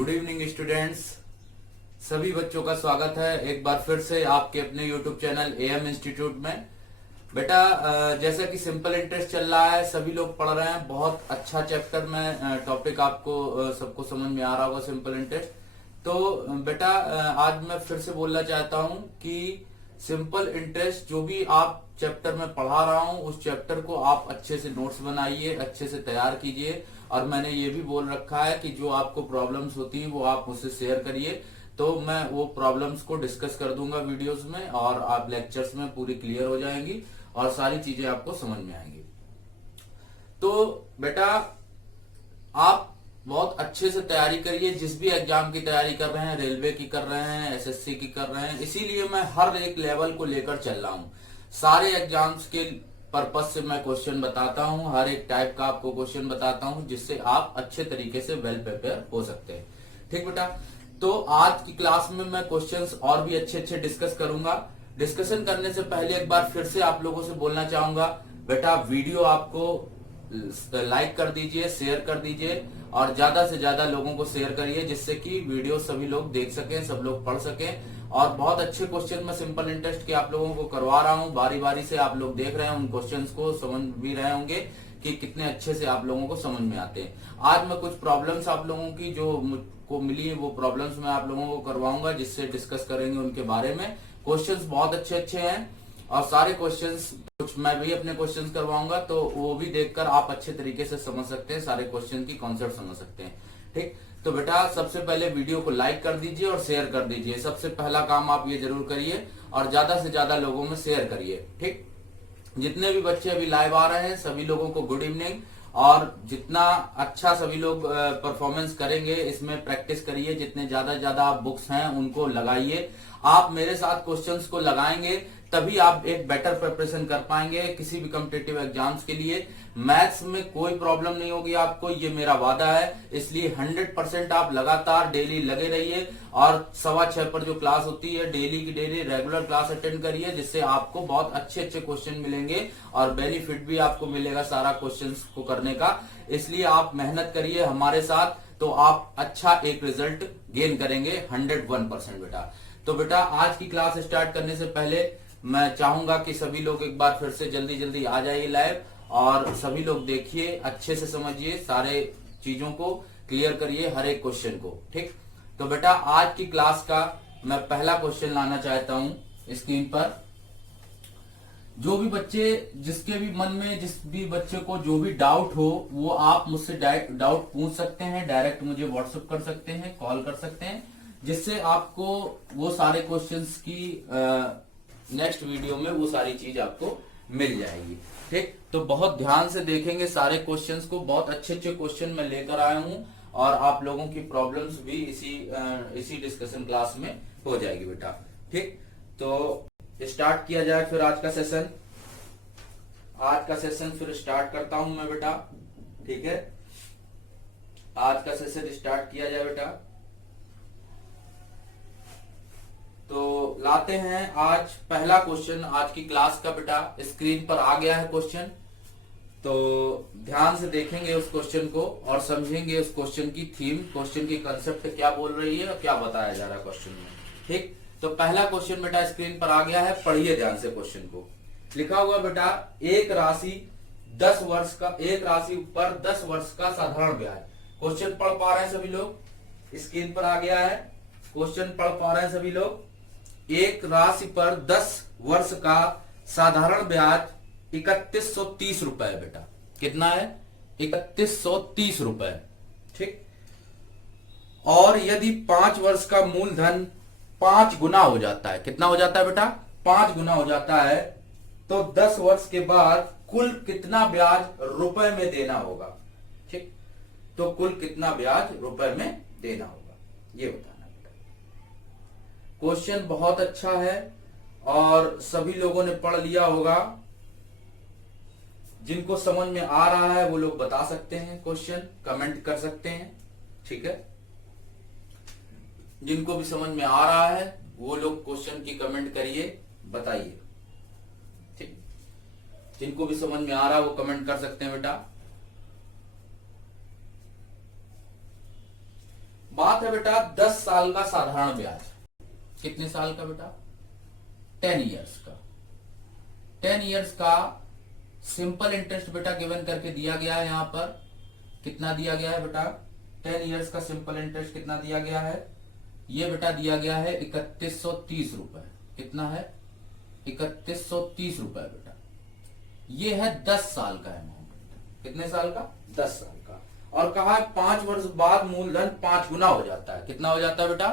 Good evening students. सभी बच्चों का स्वागत है एक बार फिर से आपके अपने यूट्यूब चैनल एएम इंस्टीट्यूट में। बेटा जैसा कि सिंपल इंटरेस्ट चल रहा है, सभी लोग पढ़ रहे हैं। बहुत अच्छा चैप्टर में टॉपिक आपको सबको समझ में आ रहा होगा, सिंपल इंटरेस्ट। तो बेटा आज मैं फिर से बोलना चाहता हूं कि सिंपल इंटरेस्ट जो भी आप चैप्टर में पढ़ा रहा हूं, उस चैप्टर को आप अच्छे से नोट्स बनाइए, अच्छे से तैयार कीजिए। और मैंने ये भी बोल रखा है कि जो आपको प्रॉब्लम्स होती हैं वो आप मुझसे शेयर करिए, तो मैं वो प्रॉब्लम्स को डिस्कस कर दूंगा वीडियोस में, और आप लेक्चर्स में पूरी क्लियर हो जाएंगी और सारी चीजें आपको समझ में आएंगी। तो बेटा आप बहुत अच्छे से तैयारी करिए। जिस भी एग्जाम की तैयारी कर रहे हैं, रेलवे की कर रहे हैं, एसएससी की कर रहे हैं, इसीलिए मैं हर एक लेवल को लेकर चल रहा हूं। सारे एग्जाम्स के पर्पज से मैं क्वेश्चन बताता हूं, हर एक टाइप का आपको क्वेश्चन बताता हूं, जिससे आप अच्छे तरीके से वेल प्रिपेयर हो सकते हैं। ठीक बेटा, तो आज की क्लास में मैं क्वेश्चंस और भी अच्छे अच्छे डिस्कस करूंगा। डिस्कशन करने से पहले एक बार फिर से आप लोगों से बोलना चाहूंगा, बेटा वीडियो आपको लाइक कर दीजिए, शेयर कर दीजिए और ज्यादा से ज्यादा लोगों को शेयर करिए, जिससे कि वीडियो सभी लोग देख सकें, सब लोग पढ़ सकें। और बहुत अच्छे क्वेश्चन मैं सिंपल इंटरेस्ट के आप लोगों को करवा रहा हूं, बारी बारी से आप लोग देख रहे हैं, उन क्वेश्चंस को समझ भी रहे होंगे कि कितने अच्छे से आप लोगों को समझ में आते हैं। आज मैं कुछ प्रॉब्लम्स आप लोगों की जो मुझको मिली है, वो प्रॉब्लम्स मैं आप लोगों को करवाऊंगा, जिससे डिस्कस करेंगे उनके बारे में। क्वेश्चंस बहुत अच्छे अच्छे हैं और सारे क्वेश्चंस कुछ मैं भी अपने क्वेश्चंस करवाऊंगा, तो वो भी देखकर आप अच्छे तरीके से समझ सकते हैं, सारे क्वेश्चन की कॉन्सेप्ट समझ सकते हैं। ठीक, तो बेटा सबसे पहले वीडियो को लाइक कर दीजिए और शेयर कर दीजिए। सबसे पहला काम आप ये जरूर करिए और ज्यादा से ज्यादा लोगों में शेयर करिए। ठीक, जितने भी बच्चे अभी लाइव आ रहे हैं सभी लोगों को गुड इवनिंग। और जितना अच्छा सभी लोग परफॉर्मेंस करेंगे, इसमें प्रैक्टिस करिए। जितने ज्यादा आप बुक्स हैं उनको लगाइए। आप मेरे साथ क्वेश्चंस को लगाएंगे तभी आप एक बेटर प्रिपरेशन कर पाएंगे किसी भी कॉम्पिटिटिव एग्जाम्स के लिए। मैथ्स में कोई प्रॉब्लम नहीं होगी आपको, ये मेरा वादा है। इसलिए 100% आप लगातार डेली लगे रहिए और 6:15 पर जो क्लास होती है, डेली की डेली रेगुलर क्लास अटेंड करिए, जिससे आपको बहुत अच्छे अच्छे क्वेश्चन मिलेंगे और बेनिफिट भी आपको मिलेगा सारा क्वेश्चन को करने का। इसलिए आप मेहनत करिए हमारे साथ, तो आप अच्छा एक रिजल्ट गेन करेंगे 101% बेटा। तो बेटा आज की क्लास स्टार्ट करने से पहले मैं चाहूंगा कि सभी लोग एक बार फिर से जल्दी जल्दी आ जाइए लाइव, और सभी लोग देखिए, अच्छे से समझिए, सारे चीजों को क्लियर करिए, हर एक क्वेश्चन को। ठीक, तो बेटा आज की क्लास का मैं पहला क्वेश्चन लाना चाहता हूं स्क्रीन पर। जो भी बच्चे, जिसके भी मन में, जिस भी बच्चे को जो भी डाउट हो, वो आप मुझसे डाउट पूछ सकते हैं, डायरेक्ट मुझे व्हाट्सएप कर सकते हैं, कॉल कर सकते हैं, जिससे आपको वो सारे क्वेश्चंस की नेक्स्ट वीडियो में वो सारी चीज आपको मिल जाएगी। ठीक, तो बहुत ध्यान से देखेंगे सारे क्वेश्चंस को। बहुत अच्छे अच्छे क्वेश्चन मैं लेकर आया हूं और आप लोगों की प्रॉब्लम्स भी इसी डिस्कशन क्लास में हो जाएगी बेटा। ठीक, तो स्टार्ट किया जाए फिर आज का सेशन। आज का सेशन फिर स्टार्ट करता हूं मैं बेटा। ठीक है, आज का सेशन स्टार्ट किया जाए बेटा। तो लाते हैं आज पहला क्वेश्चन आज की क्लास का बेटा। स्क्रीन पर आ गया है क्वेश्चन, तो ध्यान से देखेंगे उस क्वेश्चन को और समझेंगे उस क्वेश्चन की थीम, क्वेश्चन की कंसेप्ट क्या बोल रही है और क्या बताया जा रहा है क्वेश्चन में। ठीक, तो पहला क्वेश्चन बेटा स्क्रीन पर आ गया है, पढ़िए ध्यान से क्वेश्चन को। लिखा हुआ बेटा, एक राशि 10 वर्ष का, एक राशि पर 10 वर्ष का साधारण ब्याज। क्वेश्चन पढ़ पा रहे हैं सभी लोग? स्क्रीन पर आ गया है क्वेश्चन, पढ़ पा रहे हैं सभी लोग? एक राशि पर 10 वर्ष का साधारण ब्याज 3130 रुपए बेटा। कितना है? 3130 रुपए। ठीक, और यदि 5 वर्ष का मूलधन 5 गुना हो जाता है, कितना हो जाता है बेटा? 5 गुना हो जाता है, तो 10 वर्ष के बाद कुल कितना ब्याज रुपए में देना होगा? ठीक, तो कुल कितना ब्याज रुपए में देना होगा, ये बताना बेटा। क्वेश्चन बहुत अच्छा है और सभी लोगों ने पढ़ लिया होगा। जिनको समझ में आ रहा है वो लोग बता सकते हैं, क्वेश्चन कमेंट कर सकते हैं। ठीक है, जिनको भी समझ में आ रहा है वो लोग क्वेश्चन की कमेंट करिए, बताइए। ठीक, जिनको भी समझ में आ रहा है वो कमेंट कर सकते हैं बेटा। बात है बेटा 10 साल का साधारण ब्याज। कितने साल का बेटा? 10 इयर्स का। 10 इयर्स का सिंपल इंटरेस्ट बेटा गिवन करके दिया गया है। यहां पर कितना दिया गया है बेटा? 10 इयर्स का सिंपल इंटरेस्ट कितना दिया गया है? ये बेटा दिया गया है 3130 रुपए। कितना है? 3130 रुपए बेटा। ये है 10 साल का अमाउंट। कितने साल का? 10 साल का। और कहा 5 वर्ष बाद मूलधन 5 गुना हो जाता है। कितना हो जाता है बेटा?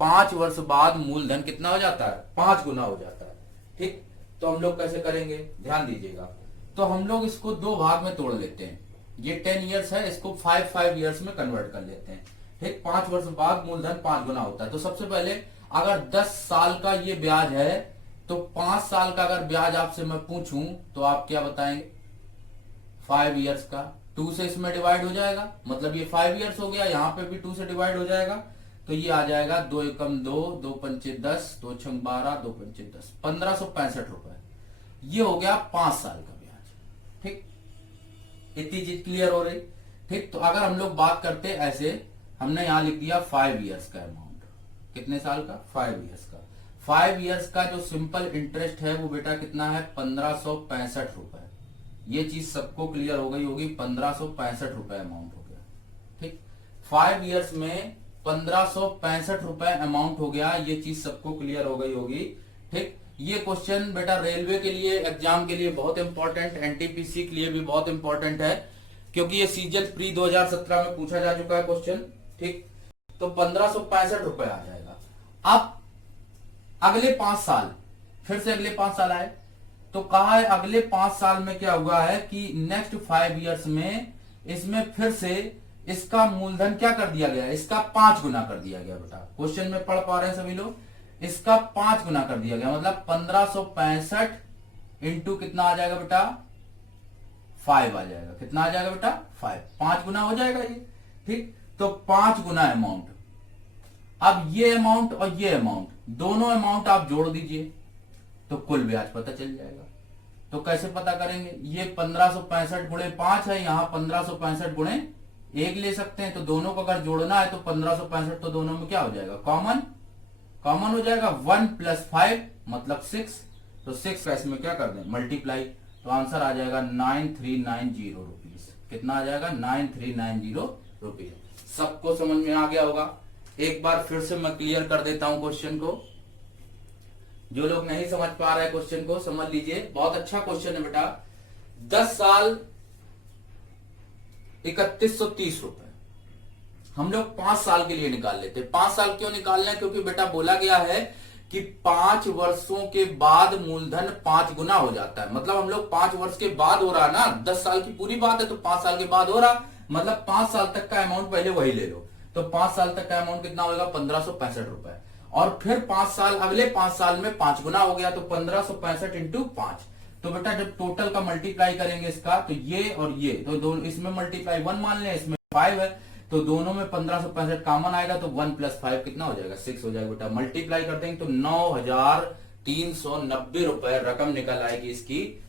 5 वर्ष बाद मूलधन कितना हो जाता है? 5 गुना हो जाता है। ठीक, तो हम लोग कैसे करेंगे ध्यान दीजिएगा। तो हम लोग इसको 2 भाग में तोड़ लेते हैं। ये 10 इयर्स है, इसको 5 इयर्स में कन्वर्ट कर लेते हैं। ठीक, 5 वर्ष बाद मूलधन 5 गुना होता है। तो सबसे पहले अगर 10 साल का ये ब्याज है तो 5 साल का अगर ब्याज आपसे मैं पूछूं तो आप क्या बताएंगे? 5 इयर्स का 2 से इसमें डिवाइड हो जाएगा, मतलब ये 5 इयर्स हो गया। यहां पे भी 2 से डिवाइड हो जाएगा, तो ये आ जाएगा 2 एकम 2, 2 पंचे 10, 2 छंग 12, 2 पंचे 10, 1565 रुपए। ये हो गया 5 साल का ब्याज। ठीक, इतनी चीज क्लियर हो रही। ठीक, तो अगर हम लोग बात करते ऐसे, हमने यहां लिख दिया 5 इयर्स का अमाउंट। कितने साल का? 5 इयर्स का। 5 इयर्स का जो सिंपल इंटरेस्ट है वो बेटा कितना है? 1565 रुपए। ये चीज सबको क्लियर हो गई होगी। 1565 रुपए अमाउंट हो गया। ठीक, 5 इयर्स में 1565 रुपए अमाउंट हो गया। ये चीज सबको क्लियर हो गई होगी। ठीक, ये क्वेश्चन बेटा रेलवे के लिए, एग्जाम के लिए बहुत इंपॉर्टेंट, एनटीपीसी के लिए भी बहुत इंपॉर्टेंट है, क्योंकि ये सीजल प्री 2017 में पूछा जा चुका है क्वेश्चन। ठीक, तो 1565 रुपए आ जाएगा। अब अगले 5 साल, फिर से अगले 5 साल आए तो कहा है अगले 5 साल में क्या हुआ है कि नेक्स्ट 5 इयर्स में इसमें फिर से इसका मूलधन क्या कर दिया गया? इसका 5 गुना कर दिया गया बेटा। क्वेश्चन में पढ़ पा रहे हैं सभी लोग? इसका 5 गुना कर दिया गया, मतलब 1565 इंटू कितना आ जाएगा बेटा? 5 आ जाएगा। कितना आ जाएगा बेटा? 5 गुना हो जाएगा ये। ठीक, तो 5 गुना अमाउंट। अब ये अमाउंट और ये अमाउंट, दोनों अमाउंट आप जोड़ दीजिए तो कुल ब्याज पता चल जाएगा। तो कैसे पता करेंगे? ये 1565 गुणे 5 है, यहां 1565 गुणे 1 ले सकते हैं। तो दोनों को अगर जोड़ना है तो 1565 तो दोनों में क्या हो जाएगा? कॉमन हो जाएगा। 1 + 5 मतलब 6। तो 6 का इसमें क्या कर दें? मल्टीप्लाई। तो आंसर आ जाएगा 9390 रुपीज। कितना आ जाएगा? 9390 रुपीज। सबको समझ में आ गया होगा। एक बार फिर से मैं क्लियर कर देता हूं क्वेश्चन को। जो लोग नहीं समझ पा रहे क्वेश्चन को समझ लीजिए, बहुत अच्छा क्वेश्चन है बेटा। 10 साल 3130 रुपए हम लोग 5 साल के लिए निकाल लेते हैं। 5 साल क्यों निकाल रहे हैं? क्योंकि बेटा बोला गया है कि 5 वर्षों के बाद मूलधन 5 गुना हो जाता है। मतलब हम लोग 5 वर्ष के बाद हो रहा है ना, 10 साल की पूरी बात है तो 5 साल के बाद हो रहा, मतलब 5 साल तक का अमाउंट पहले वही ले लो। तो 5 साल तक का अमाउंट कितना होगा? 1565 रुपए। और फिर 5 साल, अगले 5 साल में 5 गुना हो गया, तो 1565 इंटू 5। तो बेटा जब टोटल का मल्टीप्लाई करेंगे इसका, तो ये और ये, तो दोनों इसमें मल्टीप्लाई 1 मान लें, इसमें 5 है, तो दोनों में 1565 कॉमन आएगा, तो 1 + 5 कितना हो जाएगा? 6 हो जाएगा बेटा। मल्टीप्लाई कर देंगे तो 9390 रुपए रकम निकल आएगी इसकी,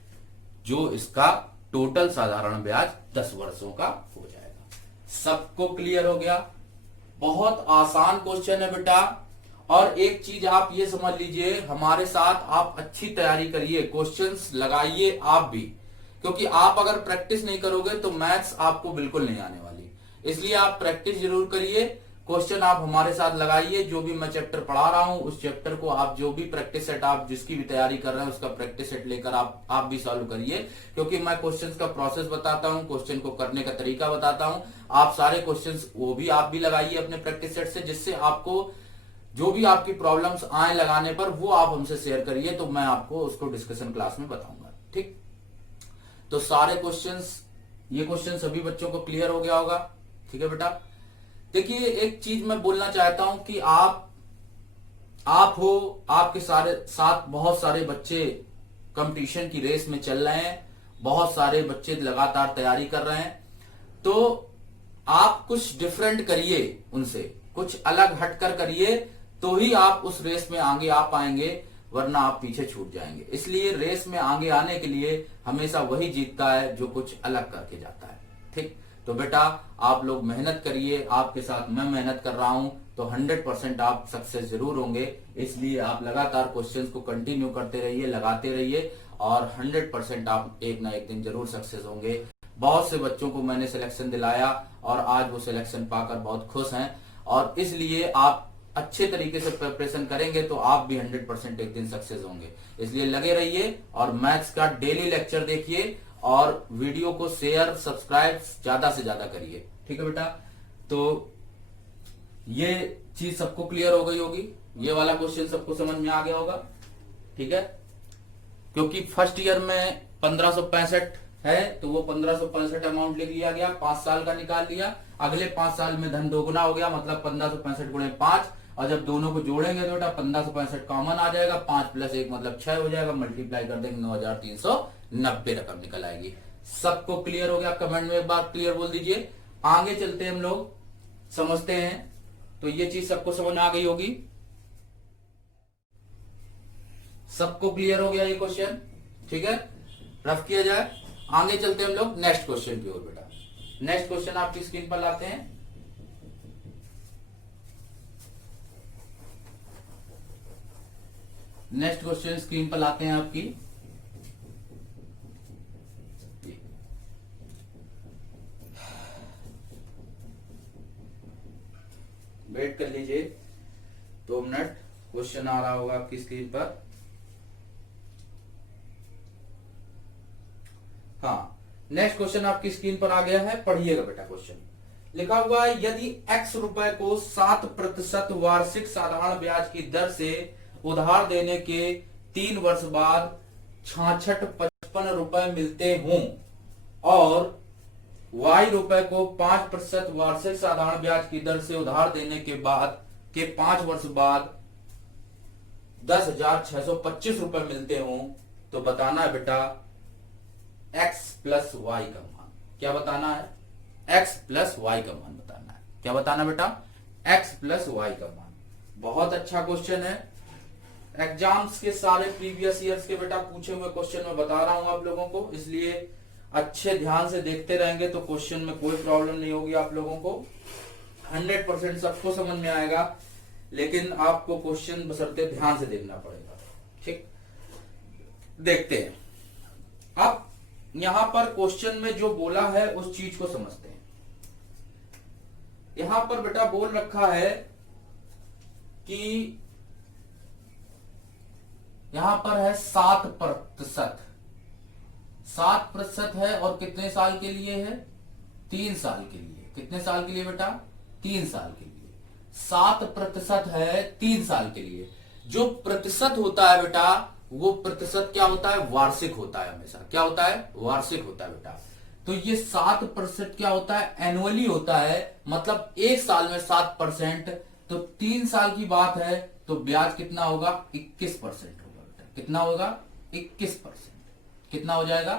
जो इसका टोटल साधारण ब्याज 10 वर्षों का हो जाएगा। सबको क्लियर हो गया? बहुत आसान क्वेश्चन है बेटा। और एक चीज आप ये समझ लीजिए, हमारे साथ आप अच्छी तैयारी करिए, क्वेश्चंस लगाइए आप भी, क्योंकि आप अगर प्रैक्टिस नहीं करोगे तो मैथ्स आपको बिल्कुल नहीं आने वाली। इसलिए आप प्रैक्टिस जरूर करिए, क्वेश्चन आप हमारे साथ लगाइए। जो भी मैं चैप्टर पढ़ा रहा हूं उस चैप्टर को आप, जो भी प्रैक्टिस सेट आप जिसकी भी तैयारी कर रहे हैं उसका प्रैक्टिस सेट लेकर आप भी सॉल्व करिए, क्योंकि मैं क्वेश्चंस का प्रोसेस बताता हूं, क्वेश्चन को करने का तरीका बताता हूं। आप सारे क्वेश्चंस वो भी आप भी लगाइए अपने प्रैक्टिस सेट से, जिससे आपको जो भी आपकी प्रॉब्लम्स आए लगाने पर वो आप हमसे शेयर करिए, तो मैं आपको उसको डिस्कशन क्लास में बताऊंगा। ठीक, तो सारे क्वेश्चंस, ये क्वेश्चन सभी बच्चों को क्लियर हो गया होगा। ठीक है बेटा। देखिए एक चीज मैं बोलना चाहता हूं कि आप हो, आपके सारे साथ बहुत सारे बच्चे कंपटीशन की रेस में चल रहे हैं, बहुत सारे बच्चे लगातार तैयारी कर रहे हैं, तो आप कुछ डिफरेंट करिए, उनसे कुछ अलग हटकर करिए, तो ही आप उस रेस में आगे आ पाएंगे, वरना आप पीछे छूट जाएंगे। इसलिए रेस में आगे आने के लिए हमेशा वही जीतता है जो कुछ अलग करके जाता है। ठीक, तो बेटा आप लोग मेहनत करिए, आपके साथ मैं मेहनत कर रहा हूं, तो 100% आप सक्सेस जरूर होंगे। इसलिए आप लगातार क्वेश्चंस को कंटिन्यू करते रहिए, लगाते रहिए, और 100% आप एक ना एक दिन जरूर सक्सेस होंगे। बहुत से बच्चों को मैंने सिलेक्शन दिलाया और आज वो सिलेक्शन पाकर बहुत खुश हैं, और इसलिए आप अच्छे तरीके से प्रिपरेशन करेंगे तो आप भी 100% एक दिन सक्सेस होंगे। इसलिए लगे रहिए और मैथ्स का डेली लेक्चर देखिए और वीडियो को शेयर सब्सक्राइब ज्यादा से ज्यादा करिए। ठीक है बेटा, तो ये चीज सबको क्लियर हो गई होगी, ये वाला क्वेश्चन सबको समझ में आ गया होगा। ठीक है, क्योंकि फर्स्ट ईयर में 1565 है तो वो 1565 अमाउंट लिख लिया गया, 5 साल का निकाल लिया, अगले 5 साल में धन दोगुना हो गया, मतलब 1565 गुणे 5, और जब दोनों को जोड़ेंगे तो बेटा 1565 कॉमन आ जाएगा, 5 + 1 मतलब 6 हो जाएगा, मल्टीप्लाई कर देंगे 9390 रकम निकल आएगी। सबको क्लियर हो गया? कमेंट में एक बार क्लियर बोल दीजिए। आगे चलते हैं, हम लोग समझते हैं। तो ये चीज सबको समझ आ गई होगी, सबको क्लियर हो गया ये क्वेश्चन? ठीक है, रफ किया जाए। आगे चलते हैं हम लोग नेक्स्ट क्वेश्चन की ओर। बेटा नेक्स्ट क्वेश्चन आपकी स्क्रीन पर लाते हैं। नेक्स्ट क्वेश्चन स्क्रीन पर लाते हैं आपकी। वेट कर लीजिए 2 मिनट, क्वेश्चन आ रहा होगा आपकी स्क्रीन पर। हाँ, नेक्स्ट क्वेश्चन आपकी स्क्रीन पर आ गया है, पढ़िएगा बेटा। क्वेश्चन लिखा हुआ है, यदि x रुपए को 7% वार्षिक साधारण ब्याज की दर से उधार देने के 3 वर्ष बाद 6655 रुपए मिलते हों, और y रुपए को 5% वार्षिक साधारण ब्याज की दर से उधार देने के बाद के 5 वर्ष बाद 10,625 रुपए मिलते हों, तो बताना है बेटा x + y का मान। क्या बताना है? x + y का मान बताना है। क्या बताना बेटा? x + y का मान। बहुत अच्छा क्वेश्चन है, एग्जाम्स के सारे प्रीवियस ईयर्स के बेटा पूछे हुए क्वेश्चन मैं बता रहा हूं आप लोगों को, इसलिए अच्छे ध्यान से देखते रहेंगे तो क्वेश्चन में कोई प्रॉब्लम नहीं होगी आप लोगों को। 100% सबको समझ में आएगा, लेकिन आपको क्वेश्चन बशर्ते ध्यान से देखना पड़ेगा। ठीक, देखते हैं। अब यहां पर क्वेश्चन में जो बोला है उस चीज को समझते हैं। यहां पर बेटा बोल रखा है कि यहां पर है 7%। 7% है और कितने साल के लिए है? 3 साल के लिए। कितने साल के लिए बेटा? 3 साल के लिए। 7% है 3 साल के लिए। जो प्रतिशत होता है बेटा, वो प्रतिशत क्या होता है? वार्षिक होता है हमेशा। क्या होता है? वार्षिक होता है बेटा। तो ये 7% क्या होता है? एनुअली होता है, मतलब एक साल में 7%, तो 3 साल की बात है तो ब्याज कितना होगा? 21% होगा बेटा। कितना होगा? 21%। कितना हो जाएगा?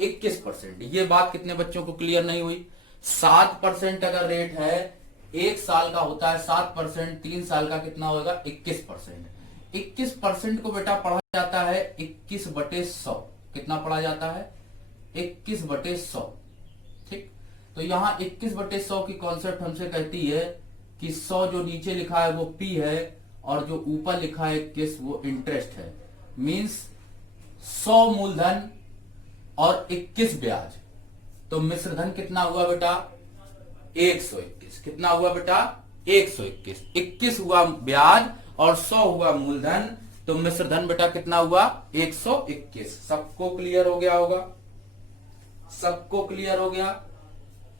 21%। ये बात कितने बच्चों को क्लियर नहीं हुई? 7% अगर रेट है, एक साल का होता है 7%, 3 साल का कितना होगा? 21%। 21% को बेटा पढ़ा जाता है 21/100। कितना पढ़ा जाता है? 21/100। ठीक, तो यहां 21/100 की कॉन्सेप्ट हमसे कहती है कि 100 जो नीचे लिखा है वो P है, और जो ऊपर लिखा है 21 वो इंटरेस्ट है। मींस 100 मूलधन और 21 ब्याज, तो मिश्र धन कितना हुआ बेटा? 121। कितना हुआ बेटा? 121। 21 हुआ ब्याज और 100 हुआ मूलधन, तो मिश्र धन बेटा कितना हुआ? 121। सबको क्लियर हो गया होगा? सबको क्लियर हो गया?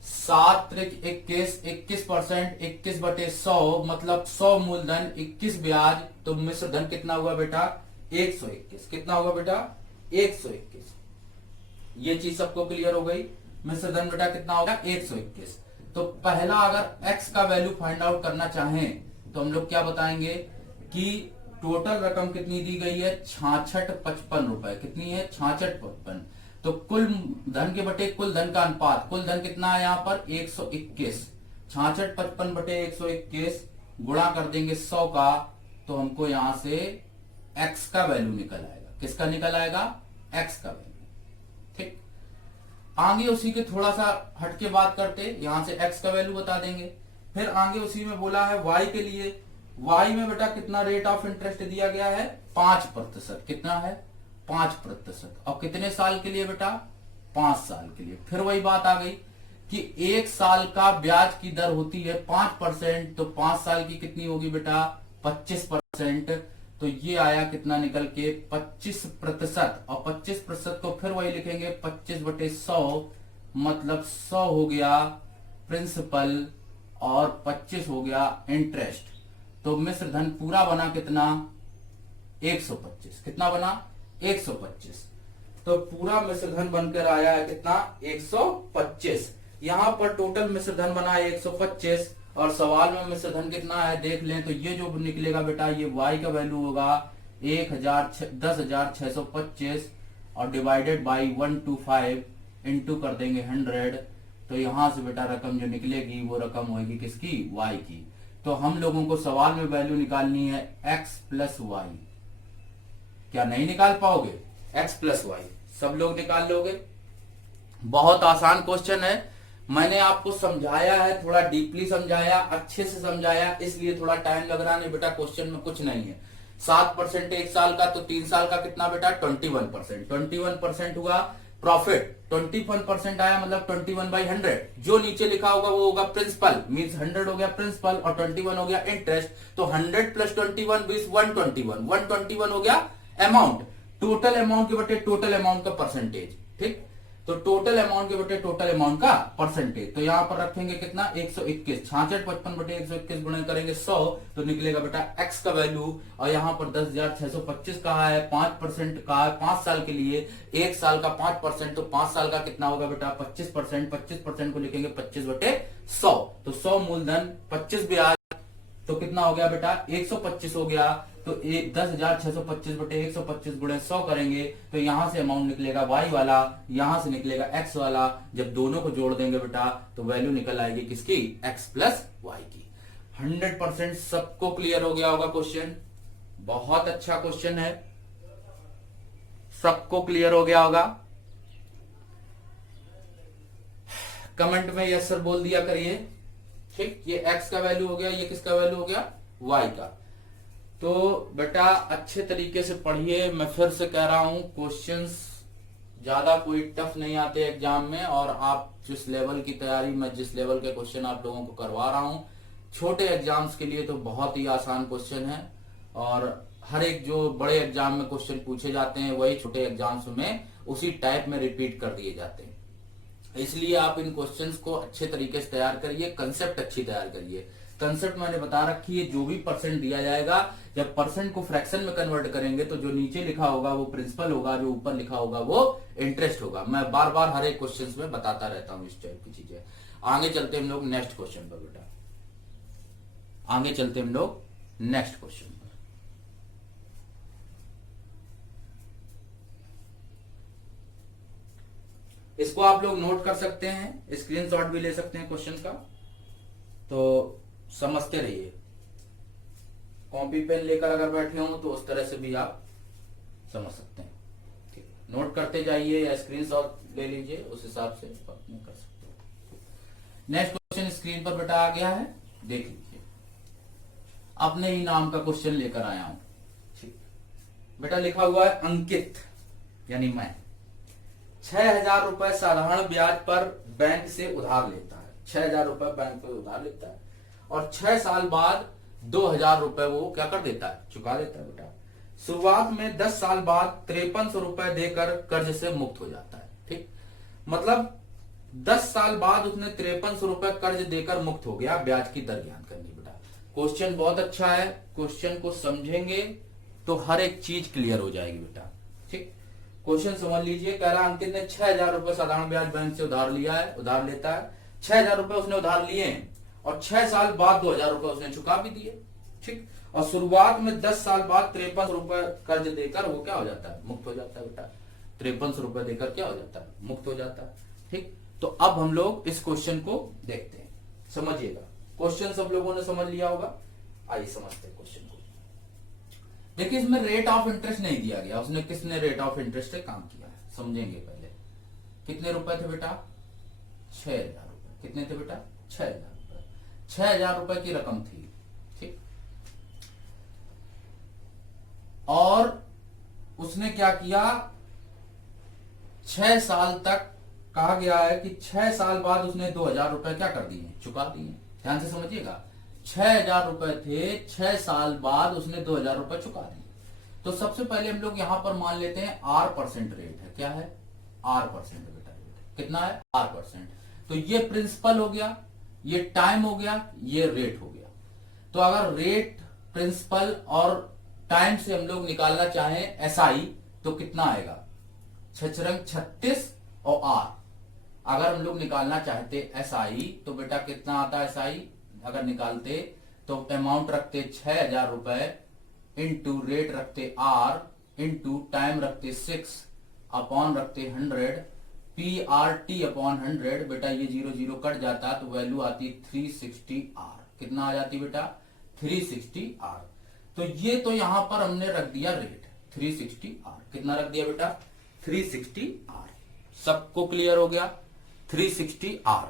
7 × 21, 21%, 21/100 मतलब 100 मूलधन 21 ब्याज, तो मिश्र धन कितना हुआ बेटा? 121। कितना होगा बेटा? 121। ये चीज सबको क्लियर हो गई? मिश्र धन बेटा कितना होगा? 121। तो पहला अगर x का वैल्यू फाइंड आउट करना चाहें तो हम लोग क्या बताएंगे कि टोटल रकम कितनी दी गई है? 6655 रुपए। कितनी है? 6655। तो कुल धन के बटे कुल धन का अनुपात, कुल धन कितना है यहाँ पर? 121। 6655/121 गुणा कर देंगे 100 का, तो हमको यहां से x का वैल्यू निकल आएगा। किसका निकल आएगा? x का वैल्यू। ठीक, आगे उसी के थोड़ा सा हटके बात करते, यहां से x का वैल्यू बता देंगे। फिर आगे उसी में बोला है y के लिए, y में बेटा कितना रेट ऑफ इंटरेस्ट दिया गया है 5%। कितना है 5%। और कितने साल के लिए बेटा 5 साल के लिए। फिर वही बात आ गई कि 1 साल का ब्याज की दर होती है 5%, तो 5 साल की कितनी होगी बेटा 25%। तो ये आया कितना निकल के 25%। और 25% को फिर वही लिखेंगे 25/100, मतलब 100 हो गया प्रिंसिपल और 25 हो गया इंटरेस्ट। तो मिश्र धन पूरा बना कितना 125। कितना बना 125। तो पूरा मिश्र धन बनकर आया है कितना 125। यहां पर टोटल मिश्र धन बना है 125 और सवाल में मिश्र धन कितना है देख लें। तो ये जो निकलेगा बेटा ये y का वैल्यू होगा 10,625 और डिवाइडेड बाई 125 इंटू कर देंगे 100। तो यहां से बेटा रकम जो निकलेगी वो रकम होगी किसकी y की। तो हम लोगों को सवाल में वैल्यू निकालनी है x प्लस वाई। क्या नहीं निकाल पाओगे x प्लस वाई? सब लोग निकाल लोगे। बहुत आसान क्वेश्चन है। मैंने आपको समझाया है, थोड़ा डीपली समझाया, अच्छे से समझाया, इसलिए थोड़ा टाइम लग रहा। नहीं बेटा क्वेश्चन में कुछ नहीं है। 7% 1 साल का, तो 3 साल का कितना बेटा 21%। 21% हुआ प्रॉफिट, 21% आया मतलब 21/100। जो नीचे लिखा होगा वो होगा प्रिंसिपल, मींस 100 हो गया प्रिंसिपल और 21 हो गया इंटरेस्ट। तो 100 प्लस 21 बीस 121, 121 हो गया अमाउंट। टोटल अमाउंट के बटे टोटल अमाउंट का परसेंटेज। ठीक, तो टोटल अमाउंट के बटे टोटल अमाउंट का परसेंटेज। तो यहां पर रखेंगे कितना 121। 66 55 बटे 121 गुणा करेंगे 100, तो निकलेगा बेटा x का वैल्यू। और यहां पर 10,625 कहा है, 5% कहा है 5 साल के लिए। 1 साल का 5%, तो 5 साल का कितना होगा बेटा 25%। 25% को लिखेंगे 25/100। तो 100 मूलधन 25 ब्याज, तो कितना हो गया बेटा 125 हो गया। तो 10,625 बटे 125 गुणे 100 करेंगे तो यहां से अमाउंट निकलेगा y वाला, यहां से निकलेगा x वाला। जब दोनों को जोड़ देंगे बेटा तो वैल्यू निकल आएगी किसकी x प्लस वाई की। 100% सबको क्लियर हो गया होगा क्वेश्चन। बहुत अच्छा क्वेश्चन है, सबको क्लियर हो गया होगा। कमेंट में यस सर बोल दिया करिए। ठीक, ये x का वैल्यू हो गया, ये किसका वैल्यू हो गया y का। तो बेटा अच्छे तरीके से पढ़िए। मैं फिर से कह रहा हूं क्वेश्चंस ज्यादा कोई टफ नहीं आते एग्जाम में। और आप जिस लेवल की तैयारी, मैं जिस लेवल के क्वेश्चन आप लोगों को करवा रहा हूं, छोटे एग्जाम्स के लिए तो बहुत ही आसान क्वेश्चन है। और हर एक जो बड़े एग्जाम में क्वेश्चन पूछे जाते हैं वही छोटे एग्जाम्स में उसी टाइप में रिपीट कर दिए जाते हैं। इसलिए आप इन क्वेश्चंस को अच्छे तरीके से तैयार करिए, कंसेप्ट अच्छी तैयार करिए। कंसेप्ट मैंने बता रखी है, जो भी परसेंट दिया जाएगा, जब परसेंट को फ्रैक्शन में कन्वर्ट करेंगे तो जो नीचे लिखा होगा वो प्रिंसिपल होगा, जो ऊपर लिखा होगा वो इंटरेस्ट होगा। मैं बार बार हर एक क्वेश्चन में बताता रहता हूं इस टाइप की चीजें। आगे चलते हम लोग नेक्स्ट क्वेश्चन पर बेटा, आगे चलते हम लोग नेक्स्ट क्वेश्चन पर। इसको आप लोग नोट कर सकते हैं, स्क्रीनशॉट भी ले सकते हैं क्वेश्चन का, तो समझते रहिए। कॉपी पेन लेकर अगर बैठे हो तो उस तरह से भी आप समझ सकते हैं। ठीक, नोट करते जाइए या स्क्रीनशॉट ले लीजिए, उस हिसाब से अपने कर सकते हो। नेक्स्ट क्वेश्चन स्क्रीन पर बेटा आ गया है, देख लीजिए। अपने ही नाम का क्वेश्चन लेकर आया हूं। ठीक बेटा, लिखा हुआ है अंकित यानी मैं 6,000 रुपए साधारण ब्याज पर बैंक से उधार लेता है। 6,000 रुपए बैंक पे उधार लेता है और 6 साल बाद 2,000 रुपए वो क्या कर देता है, चुका देता है बेटा। शुरुआत में 10 साल बाद 5300 रुपए देकर कर्ज से मुक्त हो जाता है। ठीक, मतलब 10 साल बाद उसने 5300 रुपए कर्ज देकर मुक्त हो गया। ब्याज की दर ज्ञात करनी बेटा। क्वेश्चन बहुत अच्छा है, क्वेश्चन को समझेंगे तो हर एक चीज क्लियर हो जाएगी बेटा। ठीक, क्वेश्चन समझ लीजिए। कह रहा अंकित ने 6,000 रुपए साधारण ब्याज बैंक से उधार लिया है, उधार लेता है। 6,000 रुपए उसने उधार लिए हैं और 6 साल बाद 2,000 रुपए उसने चुका भी दिए। ठीक, और शुरुआत में 10 साल बाद 5300 रुपए कर्ज देकर वो क्या हो जाता है, मुक्त हो जाता है बेटा। 5300 रुपए देकर क्या हो जाता है, मुक्त हो जाता है। ठीक, तो अब हम लोग इस क्वेश्चन को देखते हैं, समझिएगा। क्वेश्चन सब लोगों ने समझ लिया होगा, आइए समझते हैं क्वेश्चन को। देखिए इसमें रेट ऑफ इंटरेस्ट नहीं दिया गया, उसने किसने रेट ऑफ इंटरेस्ट से काम किया है, समझेंगे पहले। कितने रुपए थे बेटा? 6,000 रुपए। कितने थे बेटा? 6,000 रुपए। 6,000 रुपए की रकम थी, ठीक। और उसने क्या किया, 6 साल तक कहा गया है कि 6 साल बाद उसने 2,000 रुपए क्या कर दिए? चुका दिए। ध्यान से समझिएगा, 6,000 रुपए थे, 6 साल बाद उसने 2,000 रुपए चुका दिए। तो सबसे पहले हम लोग यहां पर मान लेते हैं R परसेंट रेट है। क्या है? R परसेंट बेटा रेट। कितना है? R percent. तो ये प्रिंसिपल हो गया, ये टाइम हो गया, ये रेट हो गया। तो अगर रेट, प्रिंसिपल और टाइम से हम लोग निकालना चाहें SI तो कितना आएगा? 36 और R। अगर हम लोग निकालना चाहते SI तो बेटा कितना आता है SI? अगर निकालते तो अमाउंट रखते 6,000 रुपए इंटू रेट रखते R इंटू टाइम रखते 6 अपॉन रखते 100 PRT अपॉन 100। बेटा ये 0 0 कट जाता तो वैल्यू आती 360R। कितना आ जाती बेटा? 360R। तो ये तो यहां पर हमने रख दिया रेट 360R। कितना रख दिया बेटा? 360R। सबको क्लियर हो गया? 360R।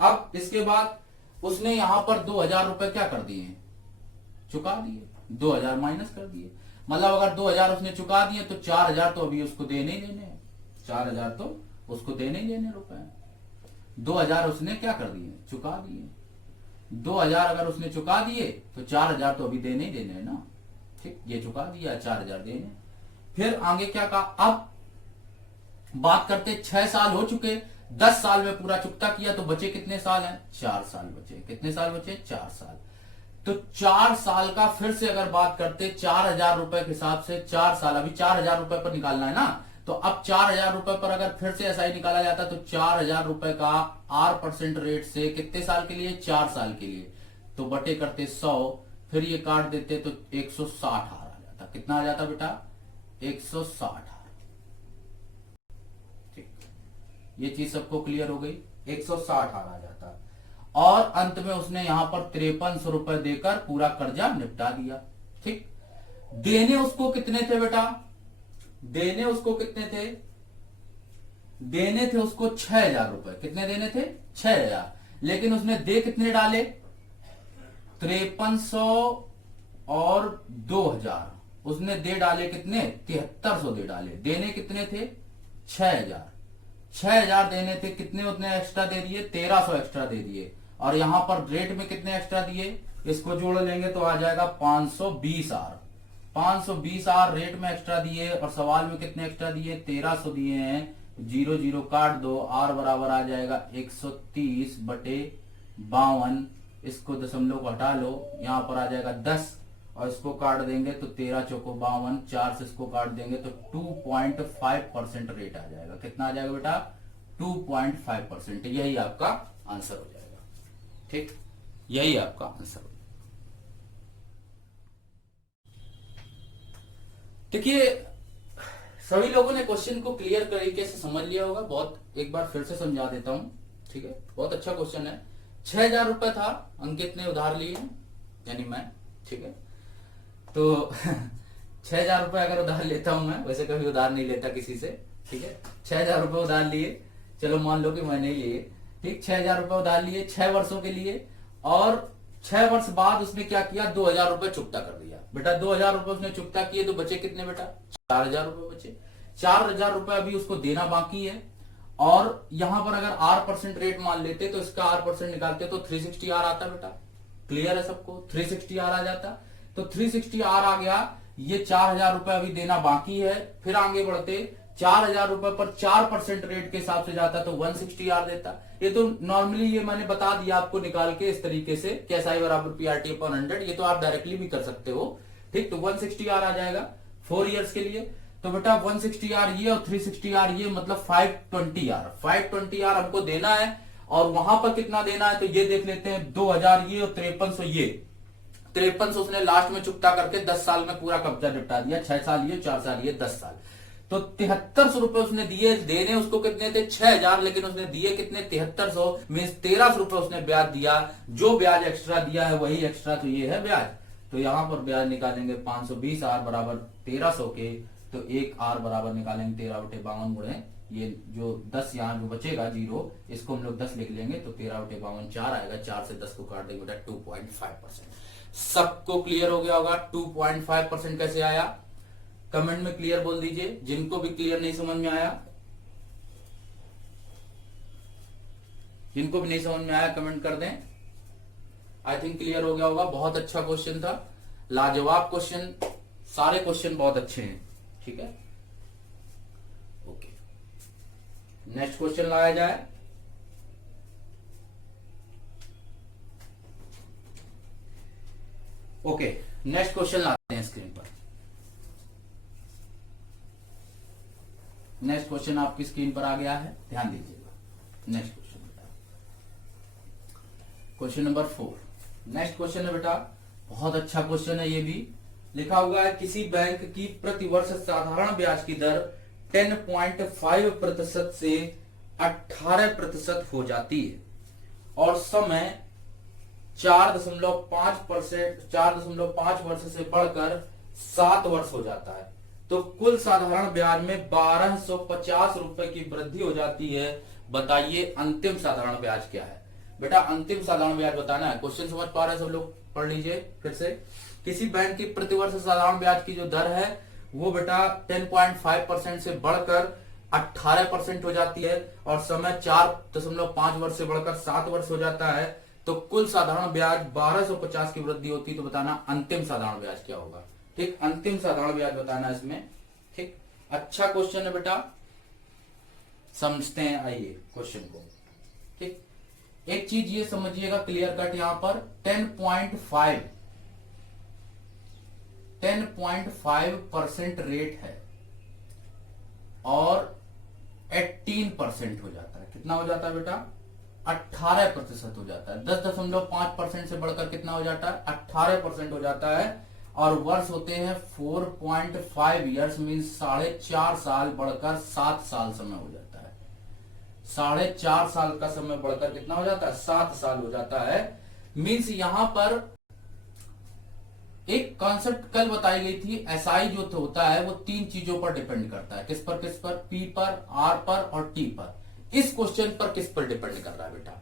अब इसके बाद उसने यहां पर 2,000 रुपए क्या कर दिए? चुका दिए। 2,000 माइनस कर दिए। मतलब अगर 2,000 उसने चुका दिए तो 4,000 तो अभी उसको देने ही देने। 4,000 तो उसको देने ही देने रुपए। 2,000 उसने क्या कर दिए? चुका दिए। 2,000 अगर उसने चुका दिए तो 4,000 तो अभी देने ही देने है ना, ठीक। ये चुका दिया, 4,000 देने। फिर आगे क्या कहा? अब बात करते 6 साल हो चुके, 10 साल में पूरा चुकता किया तो बचे कितने साल हैं? 4 साल बचे। कितने साल बचे? 4 साल। तो 4 साल का फिर से अगर बात करते 4,000 रुपए के हिसाब से 4 साल, अभी 4,000 रुपए पर निकालना है ना, तो अब 4,000 रुपए पर अगर फिर से SI निकाला जाता तो 4,000 रुपए का R परसेंट रेट से कितने साल के लिए? 4 साल के लिए। तो बटे करते 100, फिर ये काट देते तो 160 आ जाता। कितना आ जाता बेटा? 160। ये चीज सबको क्लियर हो गई? 160 आ जाता। और अंत में उसने यहां पर 5300 रुपए देकर पूरा कर्जा निपटा दिया, ठीक। देने उसको कितने थे बेटा? देने उसको कितने थे? देने थे उसको 6,000 रुपए। कितने देने थे? 6,000। लेकिन उसने दे कितने डाले? 5300 और 2,000। उसने दे डाले कितने? 7300 दे डाले। देने कितने थे? 6,000। 6,000 देने थे, कितने उतने एक्स्ट्रा दे दिए? 1,300 एक्स्ट्रा दे दिए। और यहां पर रेट में कितने एक्स्ट्रा दिए? इसको जोड़ लेंगे तो आ जाएगा 520R। 520R रेट में एक्स्ट्रा दिए और सवाल में कितने एक्स्ट्रा दिए? 1,300 दिए हैं। 0 0 काट दो, R बराबर आ जाएगा 130 बटे 52। इसको दशमलव को हटा लो, यहां पर आ जाएगा 10 और इसको काट देंगे तो 13 चौको 52, 4 से इसको काट देंगे तो 2.5% रेट आ जाएगा। कितना आ जाएगा बेटा? 2.5%। यही आपका आंसर हो जाएगा, ठीक। यही आपका आंसर हो जाएगा। देखिए सभी लोगों ने क्वेश्चन को क्लियर तरीके से समझ लिया होगा। बहुत एक बार फिर से समझा देता हूं, ठीक है। बहुत अच्छा क्वेश्चन है। 6,000 रुपए था, अंकित ने उधार लिए हैं, यानी मैं, ठीक है। तो 6,000 रुपए अगर उधार लेता हूं मैं, वैसे कभी उधार नहीं लेता किसी से, ठीक है। 6,000 रुपए उधार लिए, चलो मान लो कि मैंने लिए, ठीक। 6,000 रुपए उधार लिए 6 वर्षों के लिए, और 6 वर्ष बाद उसने क्या किया? 2,000 रुपए चुकता कर दिया। बेटा 2,000 रुपए उसने चुकता किए तो बचे कितने बेटा? 4,000 रुपए बचे। 4,000 रुपए अभी उसको देना बाकी है। और यहां पर अगर R परसेंट रेट मान लेते तो इसका R परसेंट निकालते तो 360R आता बेटा। क्लियर है सबको? 360R आ जाता। तो 360R आ गया। ये 4,000 रुपए अभी देना बाकी है। फिर आगे बढ़ते 4,000 रुपए पर 4% रेट के हिसाब से जाता तो 160R देता। ये तो नॉर्मली ये मैंने बता दिया आपको निकाल के इस तरीके से कि SI बराबर PRT अपॉन 100। ये तो आप डायरेक्टली भी कर सकते हो, ठीक। तो 160R आ जाएगा 4 इयर्स के लिए। तो बेटा 160R ये और 360R ये, मतलब 520R। 520R हमको देना है और वहां पर कितना देना है तो ये देख लेते हैं। 2,000 ये और 5300 ये। 5300 उसने लास्ट में चुकता करके 10 साल में पूरा कब्जा निपटा दिया। 6 साल ये, 4 साल ये, 10 साल। तो 7300 रुपए उसने दिए। देने उसको कितने थे? 6,000, लेकिन उसने दिए कितने? 7300। मीन्स 1,300 रुपए उसने ब्याज दिया। जो ब्याज एक्स्ट्रा दिया है वही एक्स्ट्रा, तो ये है ब्याज। तो यहां पर ब्याज निकालेंगे 520R बराबर 1,300 के, तो 1R बराबर निकालेंगे 13 बटे 52 गुणे ये जो 10 यहाँ जो बचेगा जीरो, इसको हम लोग 10 लिख लेंगे तो 13 × 4 आएगा। 4 से 10 को काट देंगे बेटा 2.5%। सबको क्लियर हो गया होगा 2.5% कैसे आया? कमेंट में क्लियर बोल दीजिए। जिनको भी क्लियर नहीं समझ में आया, जिनको भी नहीं समझ में आया कमेंट कर दें। आई थिंक क्लियर हो गया होगा। बहुत अच्छा क्वेश्चन था, लाजवाब क्वेश्चन, सारे क्वेश्चन बहुत अच्छे हैं। ठीक है, ओके, नेक्स्ट क्वेश्चन लाया जाए। ओके, नेक्स्ट क्वेश्चन लाते हैं स्क्रीन पर। नेक्स्ट क्वेश्चन आपकी स्क्रीन पर आ गया है, ध्यान दीजिएगा। नेक्स्ट क्वेश्चन बेटा, क्वेश्चन नंबर 4। नेक्स्ट क्वेश्चन है बेटा, बहुत अच्छा क्वेश्चन है ये भी। लिखा हुआ है किसी बैंक की प्रतिवर्ष साधारण ब्याज की दर 10.5% से 18% हो जाती है और समय 4.5 वर्ष से बढ़कर 7 वर्ष हो जाता है, तो कुल साधारण ब्याज में 1250 रुपए की वृद्धि हो जाती है। बताइए अंतिम साधारण ब्याज क्या है? बेटा अंतिम साधारण ब्याज बताना है। क्वेश्चन समझ पा रहे हैं सब लोग? पढ़ लीजिए फिर से। किसी बैंक की प्रतिवर्ष साधारण ब्याज की जो दर है वो बेटा 10.5% से बढ़कर 18% हो जाती है और समय 4.5 वर्ष से बढ़कर 7 वर्ष हो जाता है, तो कुल साधारण ब्याज 1250 की वृद्धि होती है। तो बताना अंतिम साधारण ब्याज क्या होगा? ठीक, अंतिम साधारण ब्याज बताना इसमें। ठीक, अच्छा क्वेश्चन है बेटा, समझते हैं आइए क्वेश्चन को। ठीक, एक चीज ये समझिएगा क्लियर कट, यहां पर 10.5% रेट है और 18% हो जाता है। कितना हो जाता है बेटा? 18% हो जाता है। 10.5% से बढ़कर कितना हो जाता है? 18% हो जाता है और वर्ष होते हैं 4.5 ईयर्स, मीन्स 4.5 साल बढ़कर 7 साल समय हो जाता है। 4.5 साल का समय बढ़कर कितना हो जाता है? 7 साल हो जाता है। मीन्स यहां पर एक कॉन्सेप्ट कल बताई गई थी, एसआई जो होता है वो 3 चीजों पर डिपेंड करता है। किस पर? किस पर? पी पर, आर पर और टी पर। इस क्वेश्चन पर किस पर डिपेंड कर रहा है बेटा?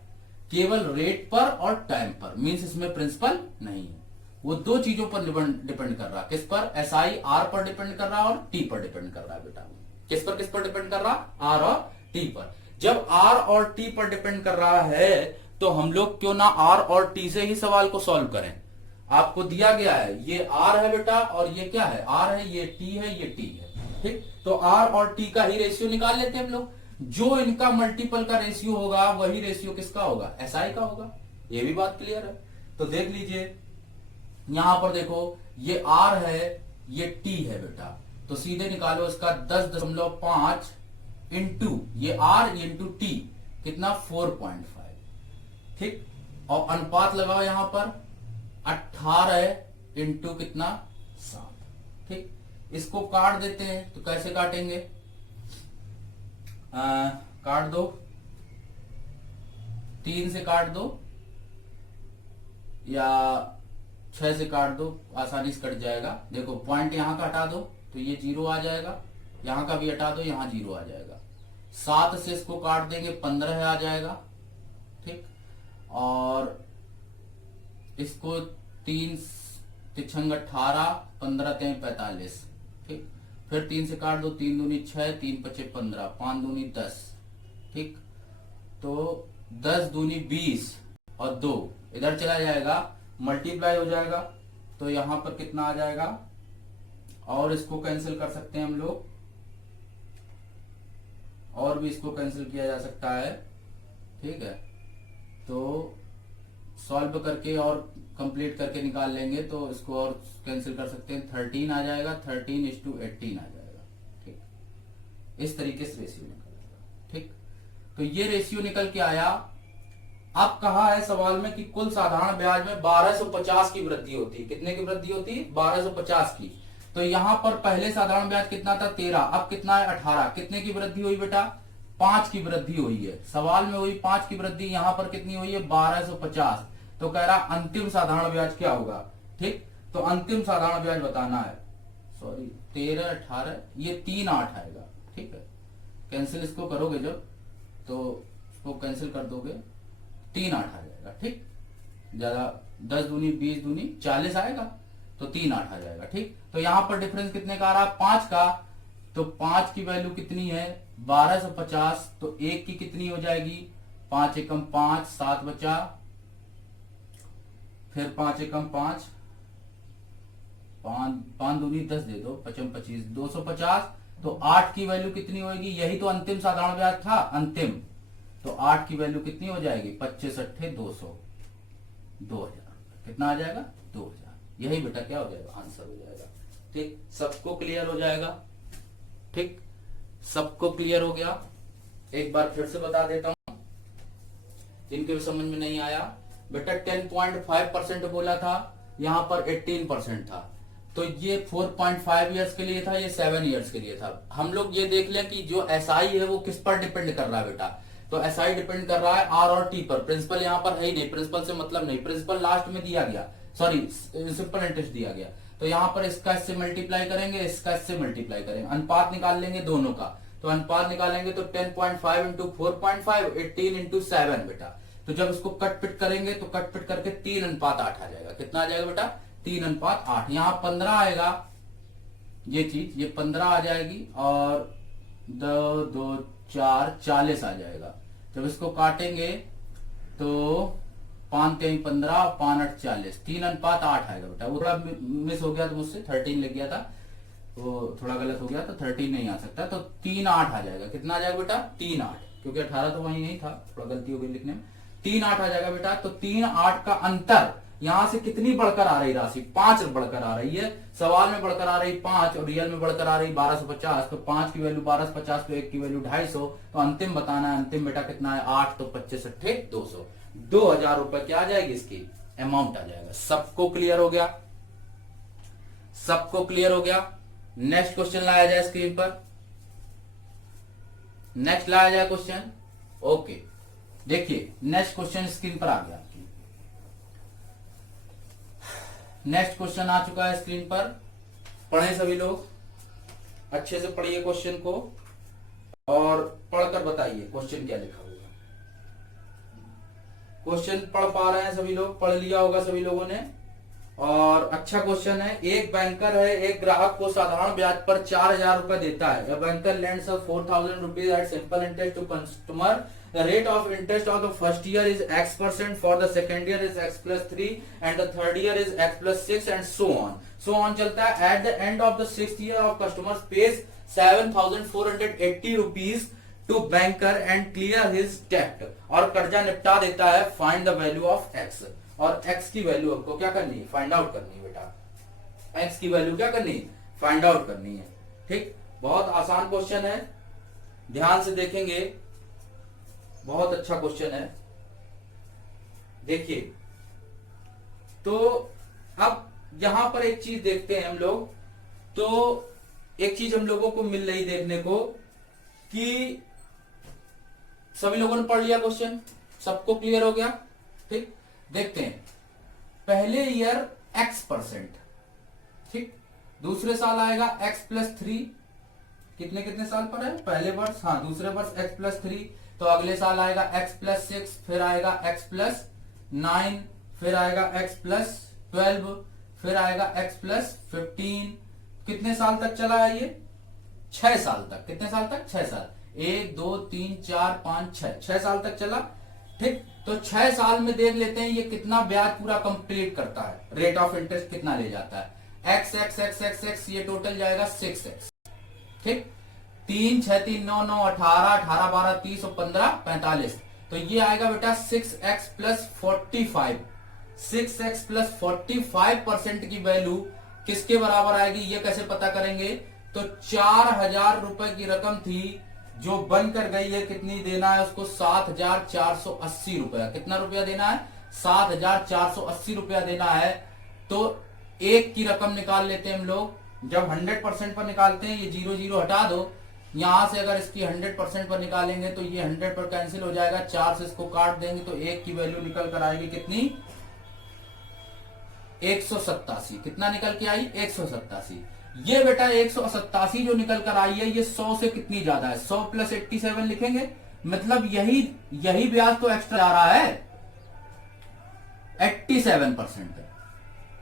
केवल रेट पर और टाइम पर। मीन्स इसमें प्रिंसिपल नहीं है, वो 2 चीजों पर डिपेंड कर रहा है। किस पर? एसआई आर पर डिपेंड कर रहा है और टी पर डिपेंड कर रहा है बेटा। किस पर डिपेंड कर रहा? आर और टी पर। जब आर और टी पर डिपेंड कर रहा है तो हम लोग क्यों ना आर और टी से ही सवाल को सॉल्व करें। आपको दिया गया है ये आर है बेटा और ये क्या है? आर है, ये टी है, ये टी है। ठीक, तो आर और टी का ही रेशियो निकाल लेते हैं हम लोग। जो इनका मल्टीपल का रेशियो होगा वही रेशियो किसका होगा? एसआई का होगा। ये भी बात क्लियर है। तो देख लीजिए यहां पर देखो, ये आर है, ये टी है बेटा, तो सीधे निकालो इसका 10.5 इंटू ये आर इंटू टी, कितना? 4.5। ठीक, और अनुपात लगाओ यहां पर 18 इंटू कितना? 7। ठीक, इसको काट देते हैं तो कैसे काटेंगे? काट दो, 3 से काट दो या 6 से काट दो, आसानी से कट जाएगा। देखो पॉइंट यहां का हटा दो तो ये 0 आ जाएगा, यहां का भी हटा दो, यहां 0 आ जाएगा। 7 से इसको काट देंगे 15 आ जाएगा। ठीक, और इसको 3 तिछंग 18, 15 3 45। ठीक, फिर 3 से काट दो, 3 दूनी 6, 3 पचे 15, 5 दूनी 10। ठीक, तो 10 दूनी 20 और 2 इधर चला जाएगा, मल्टीप्लाई हो जाएगा, तो यहां पर कितना आ जाएगा? और इसको कैंसिल कर सकते हैं हम लोग, और भी इसको कैंसिल किया जा सकता है। ठीक है, तो सॉल्व करके और कंप्लीट करके निकाल लेंगे तो इसको और कैंसिल कर सकते हैं। 13 आ जाएगा, 13:18 आ जाएगा। ठीक, इस तरीके से रेशियो निकलेगा। ठीक, तो ये रेशियो निकल के आया। अब कहा है सवाल में कि कुल साधारण ब्याज में 1250 की वृद्धि होती है। कितने की वृद्धि होती है? 1250 की। तो यहां पर पहले साधारण ब्याज कितना था? 13, अब कितना है? 18। कितने की वृद्धि हुई बेटा? 5 की वृद्धि हुई है। सवाल में हुई 5 की वृद्धि, यहां पर कितनी हुई है? 1250। तो कह रहा अंतिम साधारण ब्याज क्या होगा? ठीक, तो अंतिम साधारण ब्याज बताना है। सॉरी, 13, 18, ये 3, 8 आएगा। ठीक है, कैंसिल इसको करोगे जब, तो इसको कैंसिल कर दोगे, 3 8 आ जाएगा। ठीक, ज्यादा 10 दूनी 20 दूनी 40 आएगा, तो 3 8 आ जाएगा। ठीक, तो यहां पर डिफरेंस कितने का आ रहा है? 5 का। तो 5 की वैल्यू कितनी है? 1250। तो 1 की कितनी हो जाएगी? 5 एकम 5, 7 बचा, फिर 5 एकम 5, 5 दूनी 10 दे दो, 55 25, 250। तो 8 की वैल्यू कितनी होगी? यही तो अंतिम साधारण ब्याज था, अंतिम। तो 8 की वैल्यू कितनी हो जाएगी? 25 अट्ठे 200, 2000। कितना आ जाएगा? 2000। यही बेटा क्या हो जाएगा? आंसर हो जाएगा। ठीक, सबको क्लियर हो जाएगा? ठीक, सबको क्लियर हो गया? एक बार फिर से बता देता हूं जिनके भी समझ में नहीं आया। बेटा 10.5% बोला था, यहां पर 18% था। तो ये 4.5 ईयर्स के लिए था, ये 7 ईयर्स के लिए था। हम लोग ये देख लें कि जो एसआई है वो किस पर डिपेंड कर रहा है बेटा। तो एसआई डिपेंड कर रहा है आर और टी पर। प्रिंसिपल यहाँ पर है ही नहीं, प्रिंसिपल से मतलब नहीं, प्रिंसिपल लास्ट में दिया गया, सॉरी सिंपल इंटरेस्ट दिया गया। तो यहाँ पर इसका इससे मल्टीप्लाई करेंगे, इसका इससे मल्टीप्लाई करेंगे, अनुपात निकाल लेंगे दोनों का। तो अनुपात निकालेंगे तो 10.5 इंटू 4.5, 18 इंटू 7 बेटा। तो जब इसको कट पिट करेंगे तो कट पिट करके 3:8 आ जाएगा। कितना आ जाएगा बेटा? 3:8। यहाँ 15 आएगा, ये चीज, ये 15 आ जाएगी, और 2 2 4 40 आ जाएगा। जब इसको काटेंगे तो 5 3 15, 5 8 40, 3:8 आएगा बेटा। वो थोड़ा मिस हो गया तो मुझसे 13 लग गया था, वो थोड़ा गलत हो गया, तो 13 नहीं आ सकता। तो 3 8 आ जाएगा। कितना आ जाएगा बेटा? 3 8, क्योंकि 18 तो वही नहीं था, थोड़ा गलती हो गई लिखने में। 3 8 आ जाएगा बेटा। तो 3 8 का अंतर यहां से कितनी बढ़कर आ रही राशि? 5 बढ़कर आ रही है। सवाल में बढ़कर आ रही 5 और रियल में बढ़कर आ रही 1250। तो 5 की वैल्यू 1250, तो 1 की वैल्यू 250। तो अंतिम बताना है, अंतिम बेटा कितना है? 8। तो 25 अट्ठे 200, 2000 रुपए क्या आ जाएगी इसकी? अमाउंट आ जाएगा। सबको क्लियर हो गया? सबको क्लियर हो गया? नेक्स्ट क्वेश्चन लाया जाए स्क्रीन पर, नेक्स्ट लाया जाए क्वेश्चन। ओके, देखिए नेक्स्ट क्वेश्चन स्क्रीन पर आ गया आपकी। नेक्स्ट क्वेश्चन आ चुका है स्क्रीन पर। पढ़ें सभी लोग, अच्छे से पढ़िए क्वेश्चन को और पढ़कर बताइए क्वेश्चन क्या लिखा हुआ है। क्वेश्चन पढ़ पा रहे हैं सभी लोग? पढ़ लिया होगा सभी लोगों ने। और अच्छा क्वेश्चन है। एक बैंकर है, एक ग्राहक को साधारण ब्याज पर 4000 रुपए देता है। Banker lends 4000 rupees at simple interest to customer. The rate of interest of the first year is X%, for the second year is X+3 and the third year is X+6 and so on. So on चलता है। At the end of the 6th year of customer pays 7480 rupees to banker and clear his debt, और कर्जा निपटा देता है। Find the value of X, और X की value आपको क्या करनी है? फाइंड आउट करनी है बेटा। X की वैल्यू क्या करनी है? फाइंड आउट करनी है। ठीक, बहुत आसान क्वेश्चन है, ध्यान से देखेंगे, बहुत अच्छा क्वेश्चन है। देखिए, तो अब यहां पर एक चीज देखते हैं हम लोग। तो एक चीज हम लोगों को मिल रही देखने को कि सभी लोगों ने पढ़ लिया क्वेश्चन, सबको क्लियर हो गया? ठीक, देखते हैं। पहले ईयर X%, ठीक, दूसरे साल आएगा X+3। कितने कितने साल पर है? पहले वर्ष, हाँ दूसरे वर्ष X+3। तो अगले साल आएगा X+6, फिर आएगा X+9, फिर आएगा X+12, फिर आएगा X+15। कितने साल तक चला है ये? 6 साल तक। कितने साल तक? 6 साल। 1 2 3 4 5 6, 6 साल तक चला। ठीक, तो 6 साल में देख लेते हैं ये कितना ब्याज पूरा कंप्लीट करता है, रेट ऑफ इंटरेस्ट कितना ले जाता है। X X X X X, ये टोटल जाएगा 6X। ठीक, 3 6 3 9 9 18 18 12 30 और 15 45। तो ये आएगा बेटा 6X+45। 6X+45% की वैल्यू किसके बराबर आएगी? ये कैसे पता करेंगे? तो 4000 रुपए की रकम थी जो बनकर गई है, कितनी देना है उसको? 7480 रुपया। कितना रुपया देना है? 7480 रुपया देना है। तो एक की रकम निकाल लेते हैं हम लोग। जब 100% पर निकालते हैं, ये 0 0 हटा दो, यहां से अगर इसकी 100% पर निकालेंगे तो ये 100 पर कैंसिल हो जाएगा। 4 से इसको काट देंगे तो एक की वैल्यू निकल कर आएगी कितनी? 187। कितना निकल के आई? 187। ये बेटा 187 जो निकल कर आई है ये 100 से कितनी ज्यादा है, 100 प्लस 87 लिखेंगे, मतलब यही ब्याज तो एक्स्ट्रा आ रहा है 87%।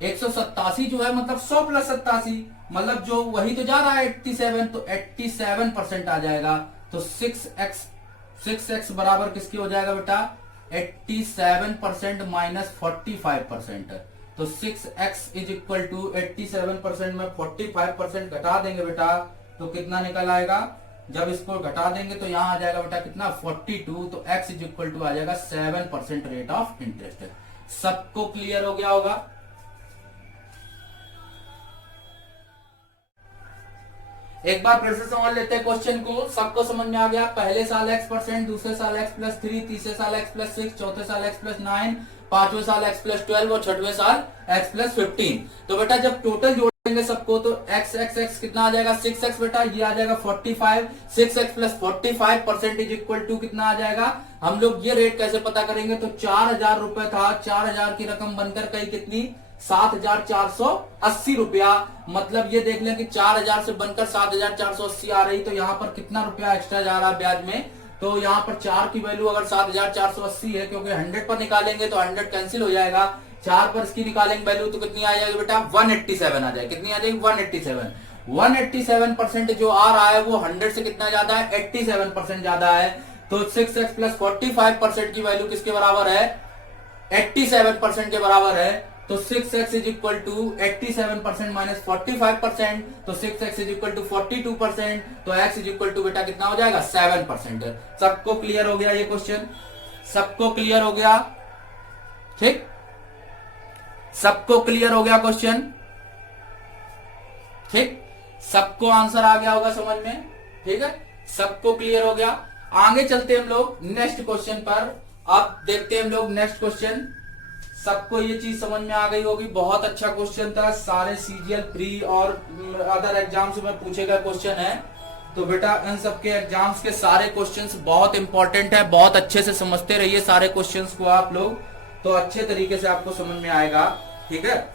187 जो है मतलब 100 प्लस 87, मतलब जो वही तो जा रहा है 87, तो 87% आ जाएगा। तो 6x बराबर किसकी हो जाएगा बेटा, 87% माइनस 45%। तो 6x इज इक्वल टू 87% में 45% घटा देंगे बेटा तो कितना निकल आएगा, जब इसको घटा देंगे तो यहां आ जाएगा बेटा कितना 42, तो x इज इक्वल टू आ जाएगा 7% रेट ऑफ इंटरेस्ट। सबको क्लियर हो गया होगा। एक बार फिर से समझ लेते हैं क्वेश्चन को, सबको समझ में आ गया। पहले साल x%, दूसरे साल x+3, तीसरे साल x+6, चौथे साल x+9, पांचवें साल x+12 और छठवें साल x+15। तो बेटा जब टोटल जोड़ेंगे सबको तो x कितना आ जाएगा 6x बेटा, ये आ जाएगा 45, 6x plus 45% is equal to कितना आ जाएगा। हम लोग ये रेट कैसे पता करेंगे, तो 4,000 रुपए था, 4,000 की रकम बनकर कहीं कितनी 7,480 रुपया, मतलब ये देख लें कि 4,000 से बनकर 7,480 आ रही, तो यहाँ पर कितना रुपया एक्स्ट्रा जा रहा है ब्याज में, तो यहाँ पर 4 की वैल्यू अगर 7,480 है, क्योंकि 100 पर निकालेंगे तो 100 कैंसिल हो जाएगा, 4 पर इसकी निकालेंगे वैल्यू तो कितनी आ जाएगी बेटा 187 आ जाएगी। कितनी आ जाएगी 187% जो आ रहा है वो 100 से कितना ज्यादा है 87% ज्यादा है। तो 6x प्लस 45% की वैल्यू किसके बराबर है 87% के बराबर है। तो 6x is equal to 87% minus 45%, तो 6x इज इक्वल टू 42%, तो x इज इक्वल टू बेटा कितना हो जाएगा 7%। सबको क्लियर हो गया ये क्वेश्चन, सबको क्लियर हो गया, ठीक, सबको क्लियर हो गया क्वेश्चन, ठीक, सबको आंसर आ गया होगा समझ में, ठीक है, सबको क्लियर हो गया। आगे चलते हम लोग नेक्स्ट क्वेश्चन पर। अब देखते हैं हम लोग नेक्स्ट क्वेश्चन। सबको ये चीज समझ में आ गई होगी, बहुत अच्छा क्वेश्चन था, सारे सीजीएल प्री और अदर एग्जाम्स में पूछे गए क्वेश्चन है। तो बेटा इन सबके एग्जाम्स के सारे क्वेश्चंस बहुत इंपॉर्टेंट है, बहुत अच्छे से समझते रहिए सारे क्वेश्चंस को आप लोग, तो अच्छे तरीके से आपको समझ में आएगा, ठीक है।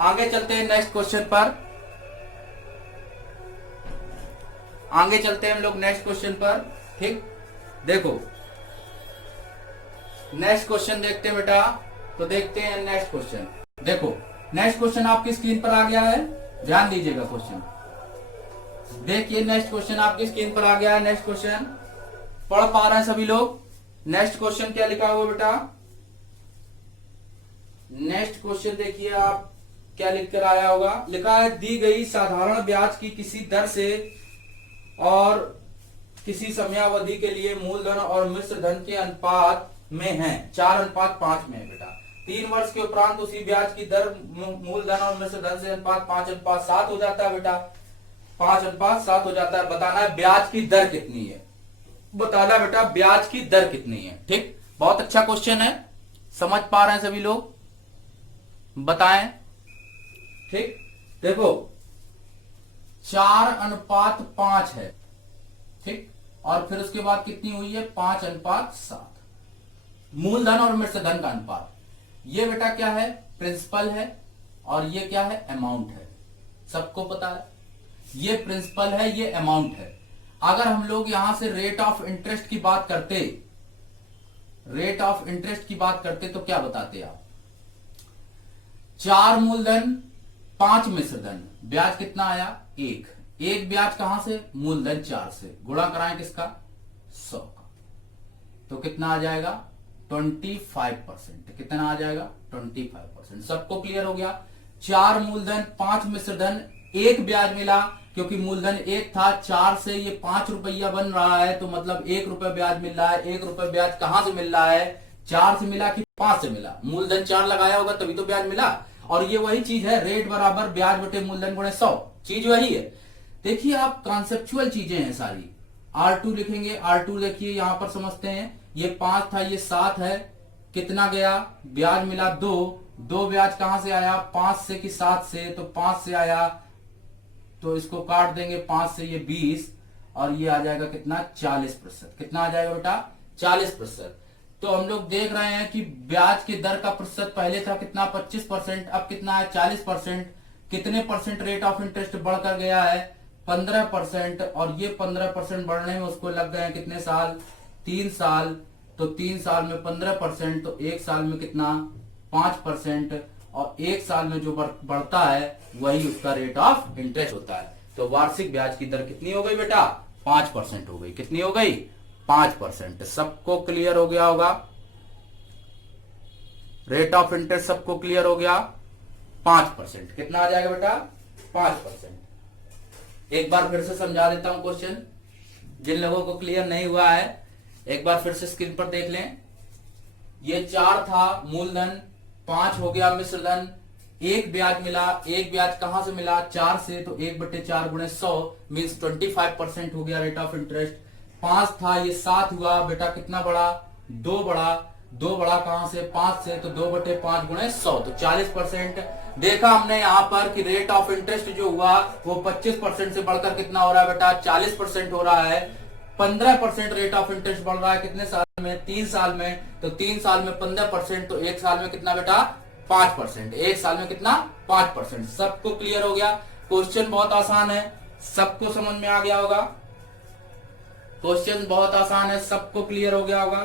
आगे चलते हैं नेक्स्ट क्वेश्चन पर, आगे चलते हैं हम लोग नेक्स्ट क्वेश्चन पर, ठीक। देखो नेक्स्ट क्वेश्चन देखते हैं बेटा, तो देखते हैं नेक्स्ट क्वेश्चन। देखो नेक्स्ट क्वेश्चन आपकी स्क्रीन पर आ गया है, ध्यान दीजिएगा क्वेश्चन, देखिए नेक्स्ट क्वेश्चन आपकी स्क्रीन पर आ गया है। नेक्स्ट क्वेश्चन पढ़ पा रहे हैं सभी लोग। नेक्स्ट क्वेश्चन क्या लिखा हुआ बेटा, नेक्स्ट क्वेश्चन देखिए आप क्या लिख कर आया होगा, लिखा है दी गई साधारण ब्याज की किसी दर से और किसी समयावधि के लिए मूलधन और मिश्र धन के अनुपात में है 4:5 में बेटा। 3 वर्ष के उपरांत उसी ब्याज की दर मूलधन और मिश्र धन से अनुपात 5:7 हो जाता है बेटा, 5:7 हो जाता है। बताना है ब्याज की दर कितनी है, बताना बेटा ब्याज की दर कितनी है, ठीक। बहुत अच्छा क्वेश्चन है, समझ पा रहे हैं सभी लोग, बताएं, ठीक। देखो 4:5 है, ठीक, और फिर उसके बाद कितनी हुई है 5:7, मूलधन और मिश्र धन का अनुपात। ये बेटा क्या है प्रिंसिपल है और ये क्या है अमाउंट है, सबको पता है, ये प्रिंसिपल है ये अमाउंट है। अगर हम लोग यहां से रेट ऑफ इंटरेस्ट की बात करते, रेट ऑफ इंटरेस्ट की बात करते तो क्या बताते आप, 4 मूलधन 5 मिश्र धन, ब्याज कितना आया 1 ब्याज कहां से मूलधन 4 से, गुणा कराएं किसका 100 का, तो कितना आ जाएगा 25%, कितना आ जाएगा 25%। सबको क्लियर हो गया। 4 मूलधन 5 मिश्र धन, 1 ब्याज मिला, क्योंकि मूलधन 1 था, 4 से ये 5 रुपया बन रहा है, तो मतलब 1 रुपया ब्याज मिल रहा है। 1 रुपया ब्याज कहां से मिल रहा है 4 से मिला कि 5 से मिला, मूलधन 4 लगाया होगा तभी तो ब्याज मिला। और ये वही चीज है रेट बराबर ब्याज बटे मूलधन गुणे 100, चीज वही है। देखिए आप कॉन्सेप्चुअल चीजें हैं सारी। R2 लिखेंगे, R2 देखिए यहां पर समझते हैं, ये 5 था ये 7 है, कितना गया ब्याज मिला 2 ब्याज कहां से आया 5 से कि 7 से, तो 5 से आया, तो इसको काट देंगे 5 से ये 20 और ये आ जाएगा कितना 40%, कितना आ जाएगा बेटा 40%। तो हम लोग देख रहे हैं कि ब्याज की दर का प्रतिशत पहले था कितना 25%, अब कितना है 40%। कितने परसेंट रेट ऑफ इंटरेस्ट बढ़कर गया है? 15%। और ये 15% बढ़ने में उसको लग गए हैं कितने साल? 3 साल। तो 3 साल में 15%, तो 1 साल में कितना? 5%। और 1 साल में जो बढ़ता है वही उसका रेट ऑफ इंटरेस्ट होता है। तो वार्षिक ब्याज की दर कितनी हो गई बेटा? 5% हो गई। कितनी हो गई? 5%। सबको क्लियर हो गया होगा? रेट ऑफ इंटरेस्ट सबको क्लियर हो गया? 5%। कितना आ जाएगा बेटा? 5%। एक बार फिर से समझा देता हूं क्वेश्चन, जिन लोगों को क्लियर नहीं हुआ है एक बार फिर से स्क्रीन पर देख लें। ये 4 था मूलधन, 5 हो गया मिश्र धन, 1 ब्याज मिला। 1 ब्याज कहां से मिला? 4 से। तो 1/4 गुणे 100 मीन्स 25% हो गया रेट ऑफ इंटरेस्ट। 5 था, ये 7 हुआ बेटा। कितना बढ़ा? 2 बढ़ा। 2 बढ़ा कहां से? 5 से। तो 2/5 गुणे 100 तो 40%। देखा हमने यहाँ पर कि रेट ऑफ इंटरेस्ट जो हुआ वो 25% से बढ़कर कितना हो रहा है बेटा? 40% हो रहा है। 15% रेट ऑफ इंटरेस्ट बढ़ रहा है कितने साल में? 3 साल में। तो 3 साल में 15%, तो 1 साल में कितना बेटा? 5%। 1 साल में कितना? 5%। सबको क्लियर हो गया? क्वेश्चन बहुत आसान है, सबको समझ में आ गया होगा? क्वेश्चन बहुत आसान है, सबको क्लियर हो गया होगा?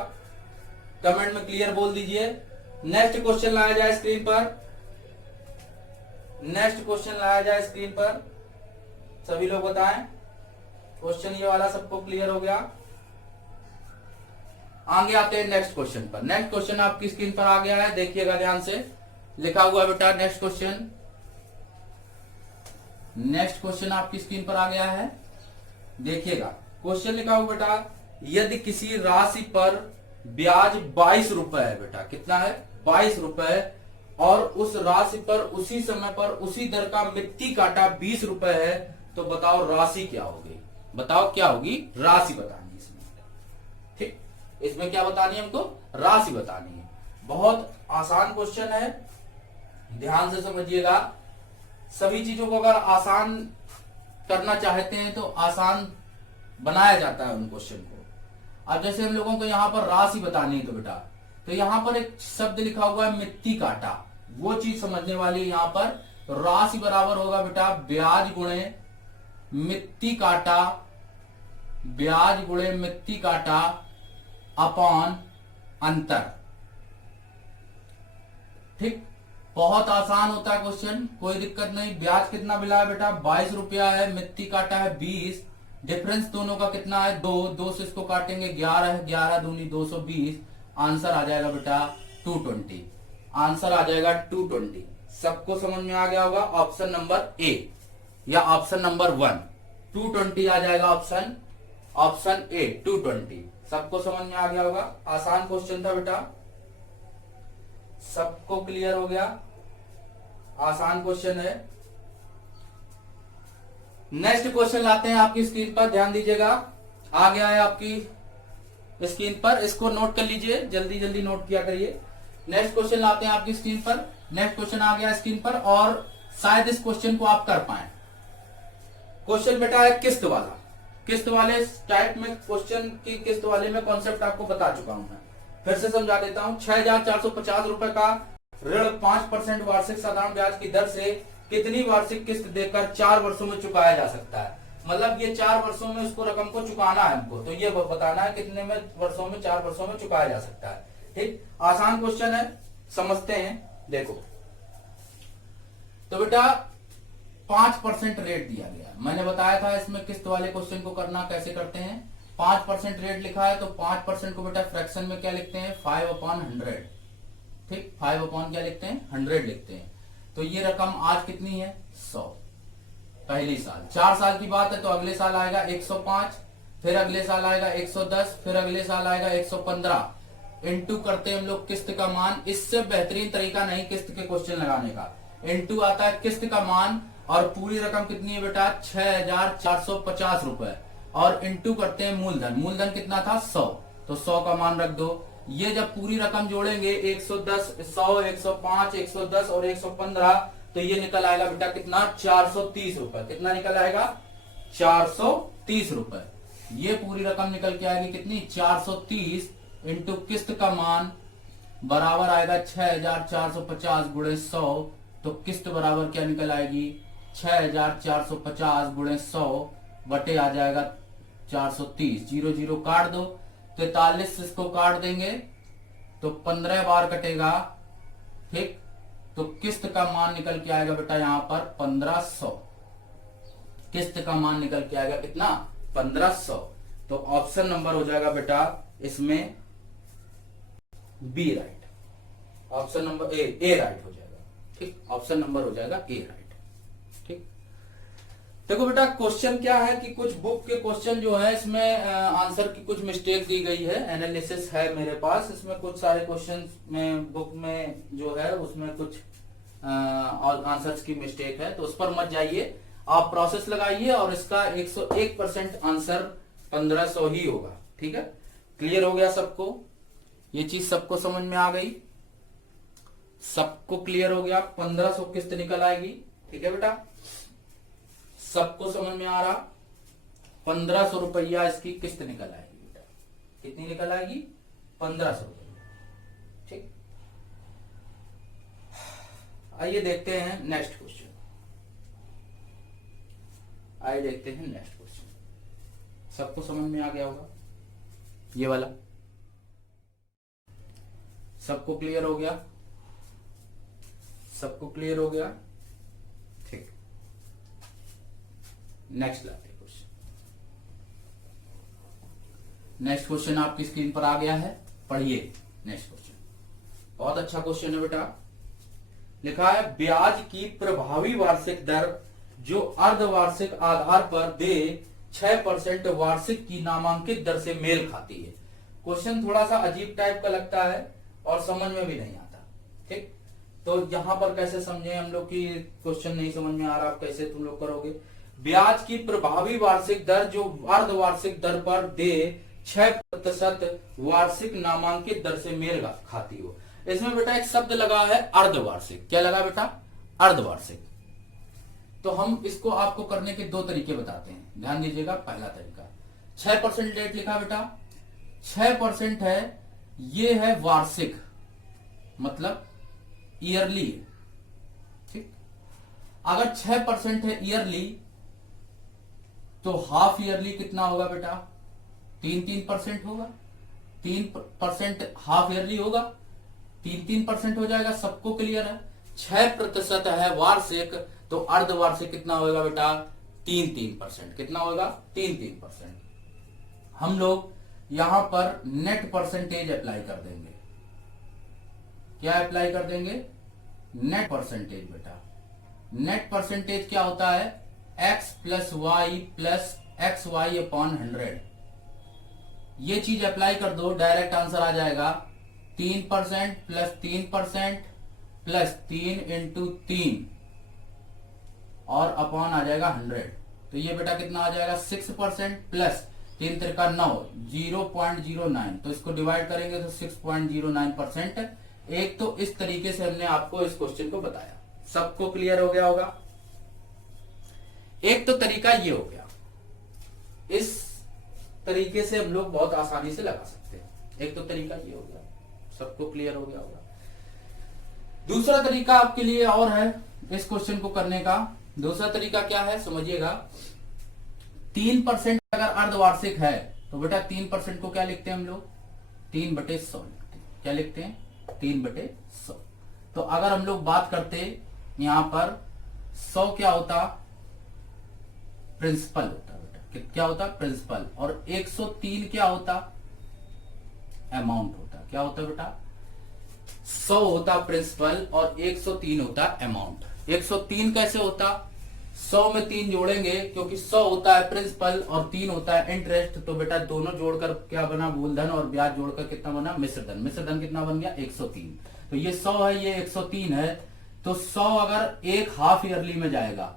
कमेंट में क्लियर बोल दीजिए। नेक्स्ट क्वेश्चन लाया जाए स्क्रीन पर। नेक्स्ट क्वेश्चन लाया जाए स्क्रीन पर, सभी लोग बताएं। क्वेश्चन ये वाला सबको क्लियर हो गया? आगे आते हैं नेक्स्ट क्वेश्चन पर। नेक्स्ट क्वेश्चन आपकी स्क्रीन पर आ गया है, देखिएगा ध्यान से। लिखा हुआ है बेटा नेक्स्ट क्वेश्चन। नेक्स्ट क्वेश्चन आपकी स्क्रीन पर आ गया है, देखिएगा। क्वेश्चन लिखा हुआ बेटा, यदि किसी राशि पर ब्याज 22 रुपए है बेटा। कितना है? 22 रुपए। और उस राशि पर उसी समय पर उसी दर का मित्ती काटा 20 रुपए है, तो बताओ राशि क्या होगी? बताओ क्या होगी? राशि बतानी है इसमें। ठीक, इसमें क्या बतानी है हमको? राशि बतानी है। बहुत आसान क्वेश्चन है, ध्यान से समझिएगा। सभी चीजों को अगर आसान करना चाहते हैं तो आसान बनाया जाता है उन क्वेश्चन को। अब जैसे हम लोगों को यहाँ पर राशि बतानी है तो बेटा, तो यहाँ पर एक शब्द लिखा हुआ है मित्ती काटा, वो चीज समझने वाली है यहाँ पर। तो राशि बराबर होगा बेटा ब्याज गुणे मित्ती काटा, ब्याज गुणे मित्ती काटा अपॉन अंतर। ठीक, बहुत आसान होता है क्वेश्चन, कोई दिक्कत नहीं। ब्याज कितना मिला है बेटा? 22 रुपया है। मित्ती काटा है 20। डिफरेंस दोनों का कितना है? 2 से इसको काटेंगे 11 है। 11 दूनी 220। आंसर आ जाएगा बेटा 220। आंसर आ जाएगा 220। सबको समझ में आ गया होगा? ऑप्शन नंबर ए या ऑप्शन नंबर 1 220 आ जाएगा। Option A 220। सबको समझ में आ गया होगा? आसान क्वेश्चन था बेटा, सबको क्लियर हो गया? आसान क्वेश्चन है। नेक्स्ट क्वेश्चन लाते हैं आपकी स्क्रीन पर, ध्यान दीजिएगा। आ गया है आपकी स्क्रीन पर, इसको नोट कर लीजिए, जल्दी जल्दी नोट किया करिए। नेक्स्ट क्वेश्चन लाते हैं आपकी स्क्रीन पर। नेक्स्ट क्वेश्चन आ गया स्क्रीन पर और शायद इस क्वेश्चन को आप कर पाए। क्वेश्चन बेटा है किस्त वाला। किस्त वाले टाइप में क्वेश्चन की किस्त वाले में कॉन्सेप्ट आपको बता चुका हूं मैं, फिर से समझा देता हूं। 6,450 रुपए का ऋण 5% वार्षिक साधारण ब्याज की दर से कितनी वार्षिक किस्त देकर 4 वर्षों में चुकाया जा सकता है? मतलब ये 4 वर्षों में उसको रकम को चुकाना है हमको, तो ये बताना है कितने में वर्षों में, 4 वर्षों में चुकाया जा सकता है। ठीक, आसान क्वेश्चन है, समझते हैं। देखो तो बेटा 5% रेट दिया गया है। मैंने बताया था इसमें किस्त वाले क्वेश्चन को करना कैसे करते हैं। 5% रेट लिखा है तो 5% को बेटा फ्रैक्शन में क्या लिखते हैं? 5/100। ठीक, 5 क्या लिखते हैं? 100 लिखते हैं। तो ये रकम आज कितनी है? 100। पहली साल, 4 साल की बात है तो अगले साल आएगा 105, फिर अगले साल आएगा 110, फिर अगले साल आएगा 115। इंटू करते हैं हम लोग किस्त का मान। इससे बेहतरीन तरीका नहीं किस्त के क्वेश्चन लगाने का। इंटू आता है किस्त का मान और पूरी रकम कितनी है बेटा? 6,450 रुपए। और इंटू करते हैं मूलधन। मूलधन कितना था? 100। तो 100 का मान रख दो। ये जब पूरी रकम जोड़ेंगे 110, 100, 105, 110 और 115, तो ये निकल आएगा बेटा कितना? 430 रुपए। कितना निकल आएगा? 430 रुपए। ये पूरी रकम निकल के आएगी कितनी? 430 इंटू किस्त का मान बराबर आएगा 6,450 गुणे 100 तो किस्त बराबर क्या निकल आएगी 6450 गुणे 100 बटे आ जाएगा 430। 0 0 काट दो, 43 इसको काट देंगे तो 15 बार कटेगा। ठीक, तो किस्त का मान निकल के आएगा बेटा यहां पर 1500। किस्त का मान निकल के आएगा कितना 1500। तो ऑप्शन नंबर हो जाएगा बेटा इसमें B right, option number A right हो जाएगा। ठीक, ऑप्शन नंबर हो जाएगा ए राइट। ठीक, देखो बेटा क्वेश्चन क्या है कि कुछ बुक के क्वेश्चन जो है इसमें आंसर की कुछ मिस्टेक दी गई है, एनालिसिस है मेरे पास, इसमें कुछ सारे क्वेश्चन में बुक में जो है उसमें कुछ आंसर्स की मिस्टेक है, तो उस पर मत जाइए, आप प्रोसेस लगाइए और इसका 101% आंसर 1500 ही होगा। ठीक है, क्लियर हो गया सबको? ये चीज सबको समझ में आ गई? सबको क्लियर हो गया? 1500 किस्त निकल आएगी। ठीक है बेटा, सबको समझ में आ रहा? 1500 रुपया इसकी किस्त निकल आएगी बेटा। कितनी निकल आएगी? 1500 रुपया। ठीक, आइए देखते हैं नेक्स्ट क्वेश्चन। आइए देखते हैं नेक्स्ट क्वेश्चन। सबको समझ में आ गया होगा ये वाला? सबको क्लियर हो गया? सबको क्लियर हो गया? ठीक, नेक्स्ट लाते हैं क्वेश्चन। नेक्स्ट क्वेश्चन आपकी स्क्रीन पर आ गया है, पढ़िए नेक्स्ट क्वेश्चन। बहुत अच्छा क्वेश्चन है बेटा। लिखा है ब्याज की प्रभावी वार्षिक दर जो अर्धवार्षिक आधार पर दे 6% वार्षिक की नामांकित दर से मेल खाती है। क्वेश्चन थोड़ा सा अजीब टाइप का लगता है और समझ में भी नहीं आता। ठीक, तो यहां पर कैसे समझे हम लोग कि क्वेश्चन नहीं समझ में आ रहा, कैसे तुम लोग करोगे? ब्याज की प्रभावी वार्षिक दर जो अर्धवार्षिक दर पर दे 6% वार्षिक नामांकित दर से मेल खाती हो। इसमें बेटा एक शब्द लगा है अर्धवार्षिक। क्या लगा बेटा? अर्धवार्षिक। तो हम इसको आपको करने के दो तरीके बताते हैं, ध्यान दीजिएगा। पहला तरीका 6% रेट लिखा बेटा, 6% है, ये है वार्षिक, मतलब ईयरली। ठीक, अगर 6% है ईयरली तो हाफ ईयरली कितना होगा बेटा? 3% होगा। 3% हाफ ईयरली होगा, 3% हो जाएगा। सबको क्लियर है? 6% है वार्षिक, तो अर्धवार्षिक कितना होगा बेटा? 3%। कितना होगा? 3%। हम लोग यहां पर नेट परसेंटेज अप्लाई कर देंगे। क्या अप्लाई कर देंगे? नेट परसेंटेज बेटा। नेट परसेंटेज क्या होता है? x plus y plus x y upon 100। ये चीज अप्लाई कर दो, डायरेक्ट आंसर आ जाएगा 3% प्लस 3% प्लस 3 इंटू 3 और अपॉन आ जाएगा 100। तो ये बेटा कितना आ जाएगा? 6% प्लस 3 त्रिका 9, 0.09। तो इसको डिवाइड करेंगे तो 6.09%। एक तो इस तरीके से हमने आपको इस क्वेश्चन को बताया। सबको क्लियर हो गया होगा? एक तो तरीका ये हो गया, इस तरीके से हम लोग बहुत आसानी से लगा सकते हैं। एक तो तरीका ये हो गया, सबको क्लियर हो गया होगा। दूसरा तरीका आपके लिए और है इस क्वेश्चन को करने का। दूसरा तरीका क्या है समझिएगा। 3% अगर अर्धवार्षिक है तो बेटा 3% को क्या लिखते हैं हम लोग? 3/100 लिखते हैं। क्या लिखते हैं? 3/100। तो अगर हम लोग बात करते यहां पर 100 क्या होता? प्रिंसिपल होता बेटा। क्या होता? प्रिंसिपल। और 103 क्या होता? अमाउंट होता। क्या होता बेटा? 100 होता प्रिंसिपल और 103 होता अमाउंट। 103 कैसे होता? 100 में 3 जोड़ेंगे क्योंकि 100 होता है प्रिंसिपल और 3 होता है इंटरेस्ट। तो बेटा दोनों जोड़कर क्या बना? मूलधन और ब्याज जोड़कर कितना बना? मिश्रधन। मिश्रधन कितना बन गया? 103। तो ये 100 है, ये 103 है। तो 100 अगर एक हाफ ईयरली में जाएगा,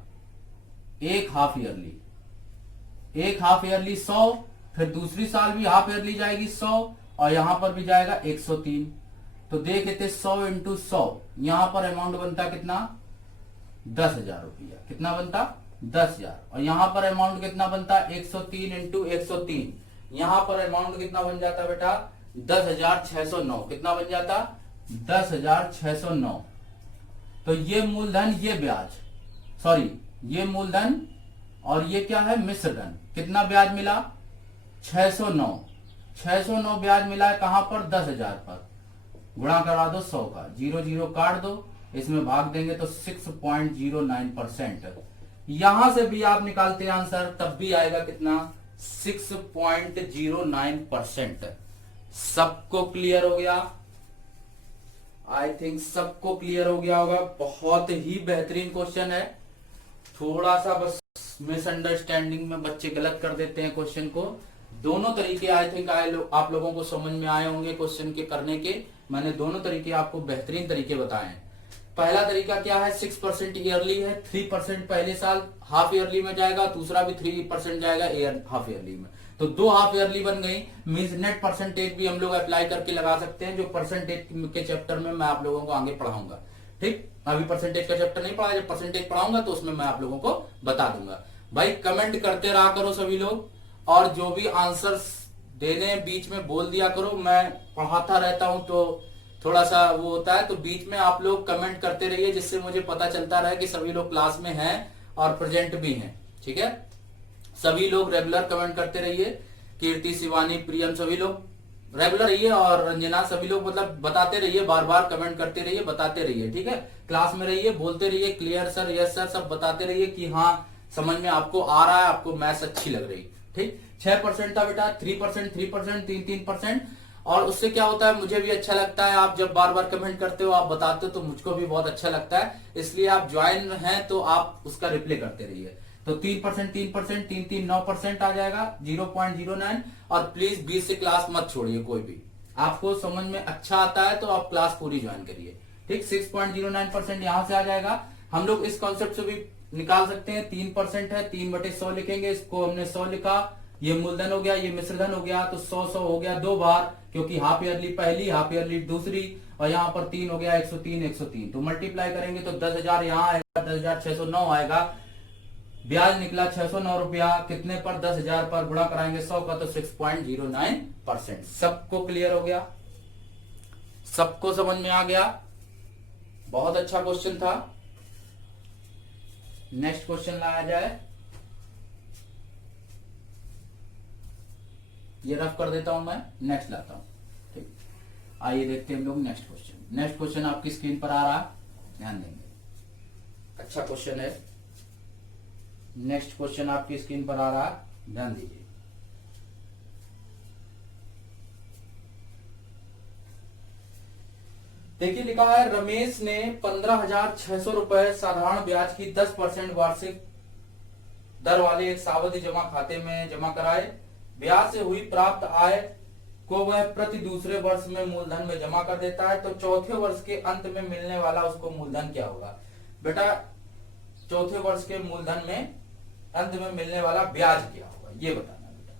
एक हाफ ईयरली, एक हाफ ईयरली 100, फिर दूसरी साल भी हाफ ईयरली जाएगी 100 और यहां पर भी जाएगा 103। तो देख लेते 100 इंटू 100, यहां पर अमाउंट बनता कितना? 10,000 रुपया। कितना बनता? 10,000। और यहां पर अमाउंट कितना बनता? 103 इंटू 103। यहां पर अमाउंट कितना बन जाता बेटा? 10,609। कितना बन जाता? 10,609। तो ये मूलधन, ये ब्याज, सॉरी ये मूलधन और ये क्या है, मिश्र धन। कितना ब्याज मिला, 609 ब्याज मिला है। कहां पर, 10,000 पर। गुणा करवा दो 100 का, 0 0 काट दो, इसमें भाग देंगे तो 6.09%। यहां से भी आप निकालते हैं आंसर, तब भी आएगा कितना, 6.09%। सबको क्लियर हो गया? आई थिंक सबको क्लियर हो गया होगा। बहुत ही बेहतरीन क्वेश्चन है। थोड़ा सा बस मिसअंडरस्टैंडिंग में बच्चे गलत कर देते हैं क्वेश्चन को। दोनों तरीके आई थिंक आप लोगों को समझ में आए होंगे क्वेश्चन के करने के। मैंने दोनों तरीके आपको बेहतरीन तरीके बताए हैं। पहला तरीका क्या है, 6% ईयरली है, 3% पहले साल हाफ ईयरली में जाएगा, दूसरा भी 3% जाएगा हाफ ईयरली में। तो 2 हाफ ईयरली बन गई। मींस नेट परसेंटेज भी हम लोग अप्लाई करके लगा सकते हैं, जो परसेंटेज के चैप्टर में मैं आप लोगों को आगे पढ़ाऊंगा। ठीक, अभी परसेंटेज का चैप्टर नहीं पढ़ा, जब परसेंटेज पढ़ाऊंगा तो उसमें मैं आप लोगों को बता दूंगा। भाई कमेंट करते रहा करो सभी लोग, और जो भी आंसर्स देने बीच में बोल दिया करो। मैं पढ़ाता रहता हूं तो थोड़ा सा वो होता है, तो बीच में आप लोग कमेंट करते रहिए, जिससे मुझे पता चलता रहे कि सभी लोग क्लास में हैं और प्रेजेंट भी हैं। ठीक है, सभी लोग रेगुलर कमेंट करते रहिए। कीर्ति, शिवानी, प्रियम सभी लोग रेगुलर रहिए, और रंजना सभी लोग मतलब बताते रहिए, बार बार कमेंट करते रहिए, बताते रहिए। ठीक है, क्लास में रहिए, बोलते रहिए क्लियर सर, यस सर, सब बताते रहिए कि हाँ समझ में आपको आ रहा है, आपको मैथ्स अच्छी लग रही। ठीक, 6% था बेटा, 3%, 3%, 3%। और उससे क्या होता है, मुझे भी अच्छा लगता है। आप जब बार बार कमेंट करते हो, आप बताते हो, तो मुझको भी बहुत अच्छा लगता है। इसलिए आप ज्वाइन हैं तो आप उसका रिप्लाई करते रहिए। तो 3%, 3%, 9% आ जाएगा, 0.09। और प्लीज 20 से क्लास मत छोड़िए कोई भी। आपको समझ में अच्छा आता है तो आप क्लास पूरी ज्वाइन करिए। ठीक, 6.09% यहां से आ जाएगा। हम लोग इस कॉन्सेप्ट से भी निकाल सकते हैं। 3% है, 3/100 लिखेंगे, इसको हमने 100 लिखा। ये मूलधन हो गया, ये मिश्रधन हो गया, तो 100 हो गया 2 बार, क्योंकि हाफ ईयरली पहली, हाफ ईयरली दूसरी, और यहाँ पर 3 हो गया, 103। तो मल्टीप्लाई करेंगे तो 10,000 यहाँ आएगा, 10,609 आएगा। ब्याज निकला 609 रुपया, कितने पर, 10,000 पर। गुणा कराएंगे 100 का तो 6.09%। सबको क्लियर हो गया? सबको समझ में आ गया? बहुत अच्छा क्वेश्चन था। नेक्स्ट क्वेश्चन लाया जाए। ये रफ कर देता हूं मैं, नेक्स्ट लाता हूं। ठीक, आइए देखते हैं हम लोग नेक्स्ट क्वेश्चन। नेक्स्ट क्वेश्चन आपकी स्क्रीन पर आ रहा है, ध्यान देंगे। अच्छा क्वेश्चन है। नेक्स्ट क्वेश्चन आपकी स्क्रीन पर आ रहा है, ध्यान दीजिए। देखिए लिखा है, रमेश ने 15,600 रुपए साधारण ब्याज की 10% वार्षिक दर वाले एक सावधि जमा खाते में जमा कराए। ब्याज से हुई प्राप्त आय को वह प्रति दूसरे वर्ष में मूलधन में जमा कर देता है। तो चौथे वर्ष के अंत में मिलने वाला उसको मूलधन क्या होगा? बेटा चौथे वर्ष के मूलधन में अंत में मिलने वाला ब्याज क्या होगा, ये बताना बेटा,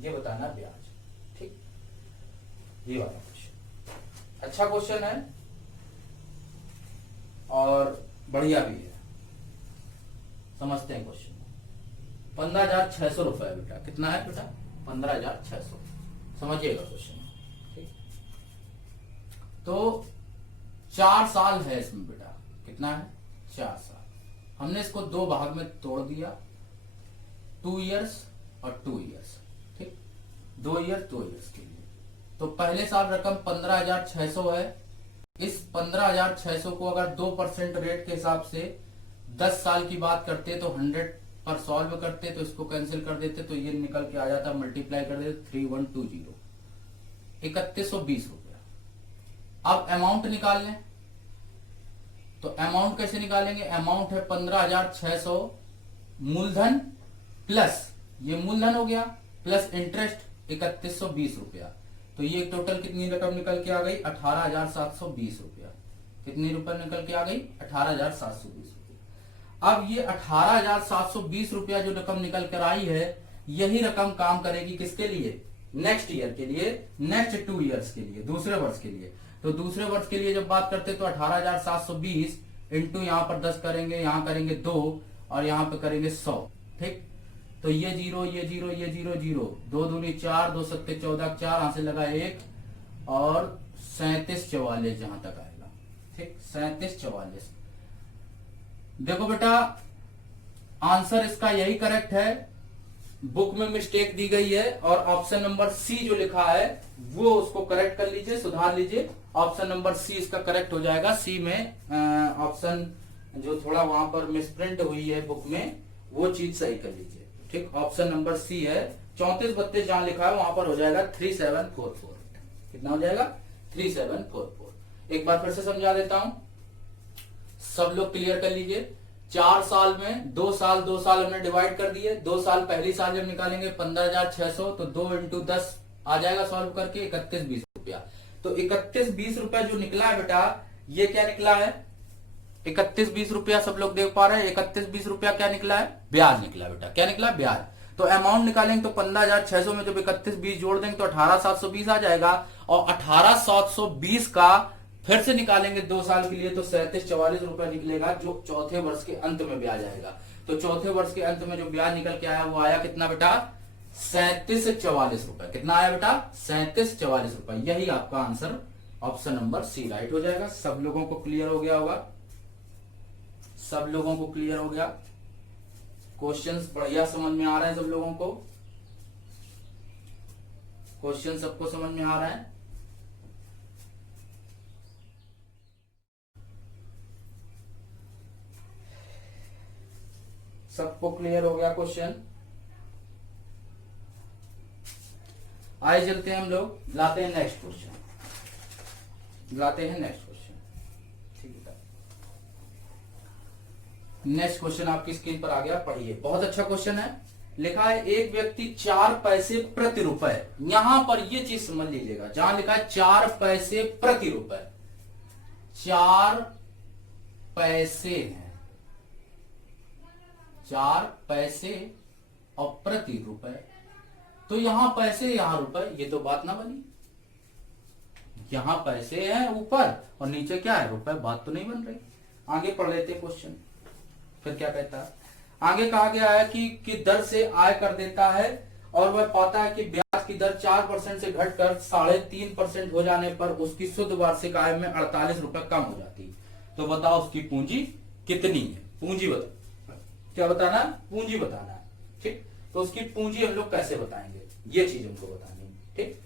ये बताना ब्याज। ठीक, ये वाला क्वेश्चन अच्छा क्वेश्चन है और बढ़िया भी है। समझते हैं क्वेश्चन। 15,600 रुपए बेटा, कितना है बेटा? 15,600। समझिएगा क्वेश्चन। ठीक, तो 4 साल है इसमें बेटा। कितना है? 4 साल। हमने इसको 2 भाग में तोड़ दिया, 2 इयर्स और 2 इयर्स। ठीक, 2 ईयर 2 इयर्स के लिए। तो पहले साल रकम 15,600 है। इस 15,600 को अगर 2% रेट के हिसाब से 10 साल की बात करते तो 100 पर सॉल्व करते तो इसको कैंसिल कर देते, तो ये निकल के आ जाता, मल्टीप्लाई कर देते 3120, 3120 रुपया। अब अमाउंट निकाल लें, तो अमाउंट कैसे निकालेंगे? अमाउंट है 15,600 मूलधन प्लस, ये मूलधन हो गया, प्लस इंटरेस्ट 3120 रुपया। तो ये टोटल कितनी रकम निकल के आ गई? 18,720 रुपया। कितनी रुपए निकल के आ गई? 18,720 रुपया। अब ये 18,720 रुपया जो रकम निकल कर आई है, यही रकम काम करेगी किसके लिए? नेक्स्ट ईयर के लिए, नेक्स्ट 2 इयर्स के लिए, दूसरे वर्ष के लिए। तो दूसरे वर्ष के लिए जब बात करते तो 18,720 इंटू यहाँ पर 10 करेंगे, यहाँ करेंगे 2 और यहाँ पे करेंगे 100। ठीक, तो ये 0, ये 0, ये 0, 0, 2 दूनी 4, 2 सत्ते 14, 4 यहां से लगा 1 और 37 44 जहां तक आएगा। ठीक, 3744। देखो बेटा आंसर इसका यही करेक्ट है, बुक में मिस्टेक दी गई है और ऑप्शन नंबर सी जो लिखा है वो उसको करेक्ट कर लीजिए, सुधार लीजिए। ऑप्शन नंबर सी इसका करेक्ट हो जाएगा। सी में ऑप्शन जो थोड़ा वहां पर मिसप्रिंट हुई है बुक में वो चीज सही कर लीजिए। ठीक, ऑप्शन नंबर सी है। 3432 जहां लिखा है वहां पर हो जाएगा 3744। कितना हो जाएगा? 3744। एक बार फिर से समझा देता हूं, सब लोग क्लियर कर लीजिए। 4 साल में 2 साल हमने डिवाइड कर दिए। 2 साल पहली साल जब निकालेंगे 15,600 तो 2 इंटू 10 आ जाएगा सॉल्व करके 3120 रुपया। तो 3120 रुपया जो निकला है बेटा, ये क्या निकला है? 3120 रुपया सब लोग देख पा रहे हैं। 3120 रुपया क्या निकला है? ब्याज निकला बेटा। क्या निकला? ब्याज। तो अमाउंट निकालेंगे तो 15,600 में जब 3120 जोड़ देंगे तो 18,720 आ जाएगा और 18,720 का फिर से निकालेंगे 2 साल के लिए तो 3744 रुपया निकलेगा, जो चौथे वर्ष के अंत में ब्याज आएगा। तो चौथे वर्ष के अंत में जो ब्याज निकल के आया वो आया कितना बेटा? 3744 रुपया। कितना आया बेटा? 3744 रुपया। यही आपका answer option number C right हो जाएगा। सब लोगों को क्लियर हो गया होगा? सब लोगों को क्लियर हो गया? क्वेश्चंस बढ़िया समझ में आ रहे हैं सब लोगों को? क्वेश्चन सबको समझ में आ रहा है? सबको क्लियर हो गया क्वेश्चन? आइए चलते हैं हम लोग, लाते हैं नेक्स्ट क्वेश्चन। ठीक है, नेक्स्ट क्वेश्चन आपकी स्क्रीन पर आ गया, पढ़िए। बहुत अच्छा क्वेश्चन है। लिखा है एक व्यक्ति 4 पैसे प्रति रुपए, यहां पर ये चीज समझ लीजिएगा, जहां लिखा है 4 पैसे प्रति रुपए, 4 पैसे हैं, 4 पैसे और प्रति रुपए, तो यहां पैसे यहां रुपए, ये तो बात ना बनी। यहां पैसे हैं ऊपर और नीचे क्या है? रुपए। बात तो नहीं बन रही। आगे पढ़ लेते क्वेश्चन, फिर क्या कहता है। आगे कहा गया है कि दर से आय कर देता है और वह पाता है कि ब्याज की दर 4% से घटकर 3.5% हो जाने पर उसकी शुद्ध वार्षिक आय में 48 रुपए कम हो जाती। तो बताओ उसकी पूंजी कितनी है? पूंजी बता, क्या बताना है? पूंजी बताना है। ठीक, तो उसकी पूंजी हम लोग कैसे बताएंगे, ये चीज हमको बतानी है। ठीक,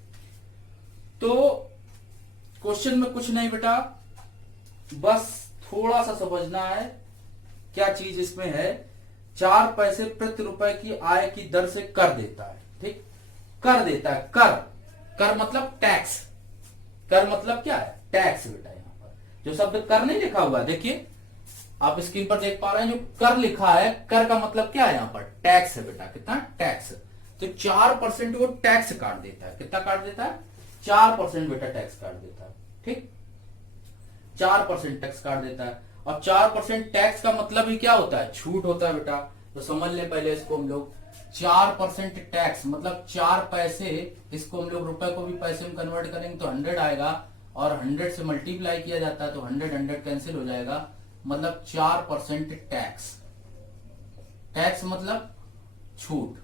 तो क्वेश्चन में कुछ नहीं बेटा, बस थोड़ा सा समझना है क्या चीज इसमें है। 4 पैसे प्रति रुपए की आय की दर से कर देता है। ठीक, कर देता है। कर मतलब टैक्स। कर मतलब क्या है? टैक्स बेटा। यहां पर जो शब्द कर नहीं लिखा हुआ, देखिए आप स्क्रीन पर देख पा रहे हैं, जो कर लिखा है, कर का मतलब क्या है? यहां पर टैक्स है बेटा। कितना? टैक्स। तो 4% वो टैक्स काट देता है। कितना काट देता है? 4% बेटा टैक्स काट देता है। ठीक, 4% टैक्स काट देता है और 4% टैक्स का मतलब ही क्या होता है? छूट होता है बेटा। तो समझ ले पहले इसको हम लोग। 4% टैक्स मतलब 4 पैसे, इसको हम लोग रुपए को भी पैसे में कन्वर्ट करेंगे तो 100 आएगा और 100 से मल्टीप्लाई किया जाता है तो 100 कैंसिल हो जाएगा, मतलब 4% टैक्स। टैक्स मतलब छूट,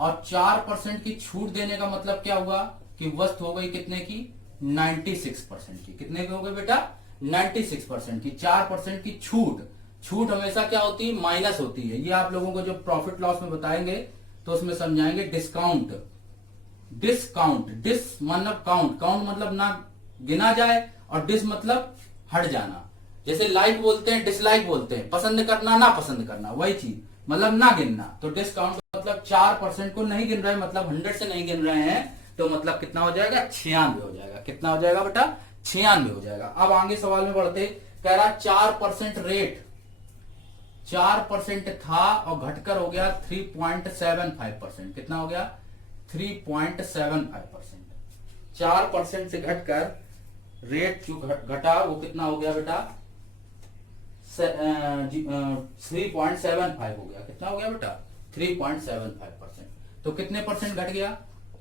और 4% की छूट देने का मतलब क्या हुआ कि वस्तु हो गई कितने की? 96% की। कितने की हो गई बेटा? 96% की। 4% की छूट। छूट हमेशा क्या होती है? माइनस होती है। ये आप लोगों को जो प्रॉफिट लॉस में बताएंगे तो उसमें समझाएंगे। डिस्काउंट, डिस्काउंट, डिस मतलब काउंट, काउंट मतलब ना गिना जाए और डिस मतलब हट जाना। जैसे लाइक बोलते हैं, डिसलाइक बोलते हैं, पसंद करना ना पसंद करना, वही चीज मतलब ना गिनना। तो डिस्काउंट मतलब 4% को नहीं गिन रहे, मतलब 100 से नहीं गिन रहे हैं, तो मतलब कितना हो जाएगा? 96 हो जाएगा। कितना हो जाएगा बेटा? 96 हो जाएगा। अब आगे सवाल में बढ़ते, कह रहा 4% रेट, 4% था और घटकर हो गया 3.75%। कितना हो गया? 3.75%। 4% से घटकर रेट जो घटा वो कितना हो गया बेटा? 3.75 हो गया। कितना हो गया बेटा? 3.75%। तो कितने परसेंट घट गया?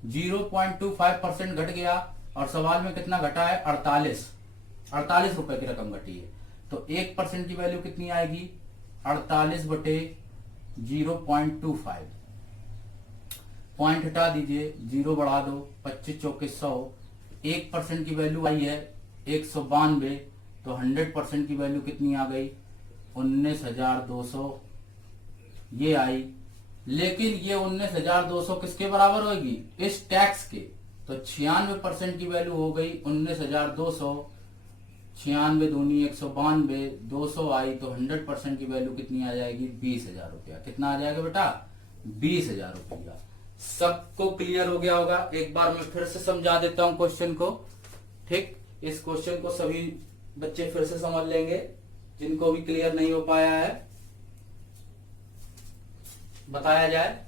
0.25% घट गया। और सवाल में कितना घटा है? 48 रुपए की रकम घटी है। तो 1% की वैल्यू कितनी आएगी? 48 बटे 0.25। पॉइंट हटा दीजिए, 0 बढ़ा दो, 25 चौके 100। 1% की वैल्यू आई है 192, तो 100% की वैल्यू कितनी आ गई, 19,200 ये आई। लेकिन ये 19,200 किसके बराबर होगी, इस टैक्स के। तो 96% की वैल्यू हो गई 19,200, 96 दूनी 192, 200 आई, तो 100% की वैल्यू कितनी आ जाएगी, 20,000 रुपया। कितना आ जाएगा बेटा, 20,000 रुपया। सबको क्लियर हो गया होगा। एक बार मैं फिर से समझा देता हूं क्वेश्चन को, ठीक। इस क्वेश्चन को सभी बच्चे फिर से समझ लेंगे, जिनको भी क्लियर नहीं हो पाया है बताया जाए।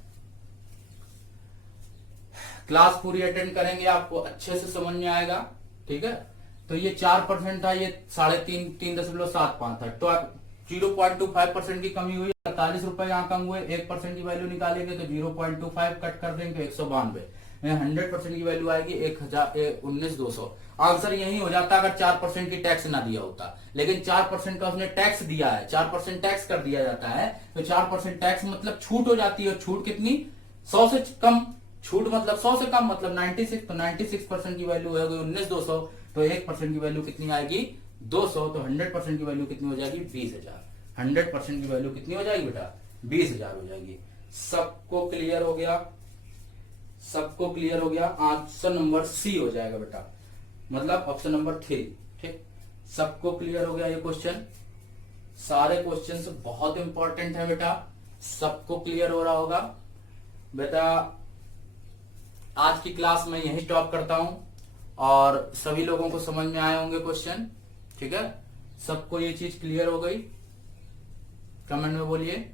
क्लास पूरी अटेंड करेंगे, आपको अच्छे से समझ में आएगा, ठीक है। तो ये 4% था, ये 3.75 था, तो 0.25% की कमी हुई, 48 रुपए यहाँ कम हुए। 1% की वैल्यू निकालेंगे तो 0.25 कट कर देंगे, 192। 100% की वैल्यू आएगी 19,200। आंसर यही हो जाता अगर 4% की टैक्स ना दिया होता, लेकिन 4% का उसने टैक्स दिया है, 4% टैक्स कर दिया जाता है। तो 4% टैक्स मतलब छूट हो जाती है, छूट कितनी, 100 से कम। छूट मतलब 100 से कम मतलब 96, तो 96% की वैल्यू है 19,200, तो 1% की वैल्यू कितनी आएगी, 200। तो 100% की वैल्यू कितनी हो जाएगी, 20,000। 100% की वैल्यू कितनी हो जाएगी बेटा, 20,000 हो जाएगी। सबको क्लियर हो गया, सबको क्लियर हो गया। ऑप्शन नंबर सी हो जाएगा बेटा, मतलब ऑप्शन नंबर 3, ठीक। सबको क्लियर हो गया ये क्वेश्चन। सारे क्वेश्चन बहुत इंपॉर्टेंट है बेटा, सबको क्लियर हो रहा होगा बेटा। आज की क्लास में यही स्टॉप करता हूं, और सभी लोगों को समझ में आए होंगे क्वेश्चन, ठीक है। सबको ये चीज क्लियर हो गई, कमेंट में बोलिए।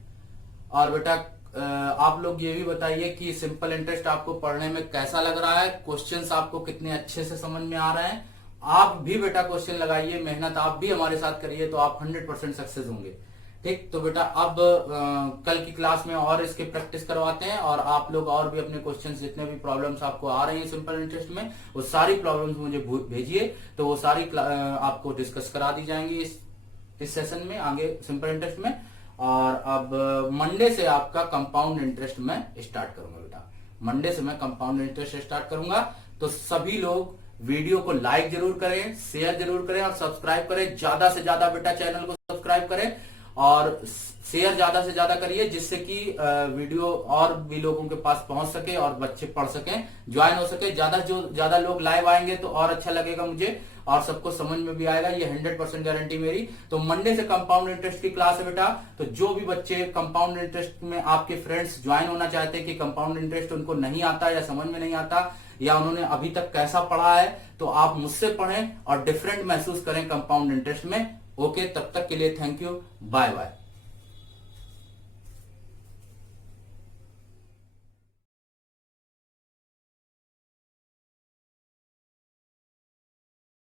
और बेटा आप लोग ये भी बताइए कि सिंपल इंटरेस्ट आपको पढ़ने में कैसा लग रहा है, क्वेश्चंस आपको कितने अच्छे से समझ में आ रहे हैं। आप भी बेटा क्वेश्चन लगाइए, मेहनत आप भी हमारे साथ करिए, तो आप 100% सक्सेस होंगे, ठीक। तो बेटा अब कल की क्लास में और इसके प्रैक्टिस करवाते हैं, और आप लोग और भी अपने क्वेश्चंस, जितने भी प्रॉब्लम्स आपको आ रही हैं सिंपल इंटरेस्ट में, वो सारी प्रॉब्लम्स मुझे भेजिए, तो वो सारी आपको डिस्कस करा दी जाएंगी इस सेशन में, आगे सिंपल इंटरेस्ट में। और अब मंडे से आपका कंपाउंड इंटरेस्ट में स्टार्ट करूंगा बेटा, मंडे से मैं कंपाउंड इंटरेस्ट स्टार्ट करूंगा। तो सभी लोग वीडियो को लाइक जरूर करें, शेयर जरूर करें, और सब्सक्राइब करें। ज्यादा से ज्यादा बेटा चैनल को सब्सक्राइब करें और शेयर ज्यादा से ज्यादा करिए, जिससे कि वीडियो और भी लोगों के पास पहुंच सके और बच्चे पढ़ सकें, ज्वाइन हो सके। ज्यादा लोग लाइव आएंगे तो और अच्छा लगेगा मुझे, और सबको समझ में भी आएगा, ये 100% गारंटी मेरी। तो मंडे से कंपाउंड इंटरेस्ट की क्लास है बेटा। तो जो भी बच्चे कंपाउंड इंटरेस्ट में आपके फ्रेंड्स ज्वाइन होना चाहते हैं, कि कंपाउंड इंटरेस्ट उनको नहीं आता या समझ में नहीं आता, या उन्होंने अभी तक कैसा पढ़ा है, तो आप मुझसे पढ़ें और डिफरेंट महसूस करें कंपाउंड इंटरेस्ट में। ओके, तब तक के लिए थैंक यू, बाय बाय।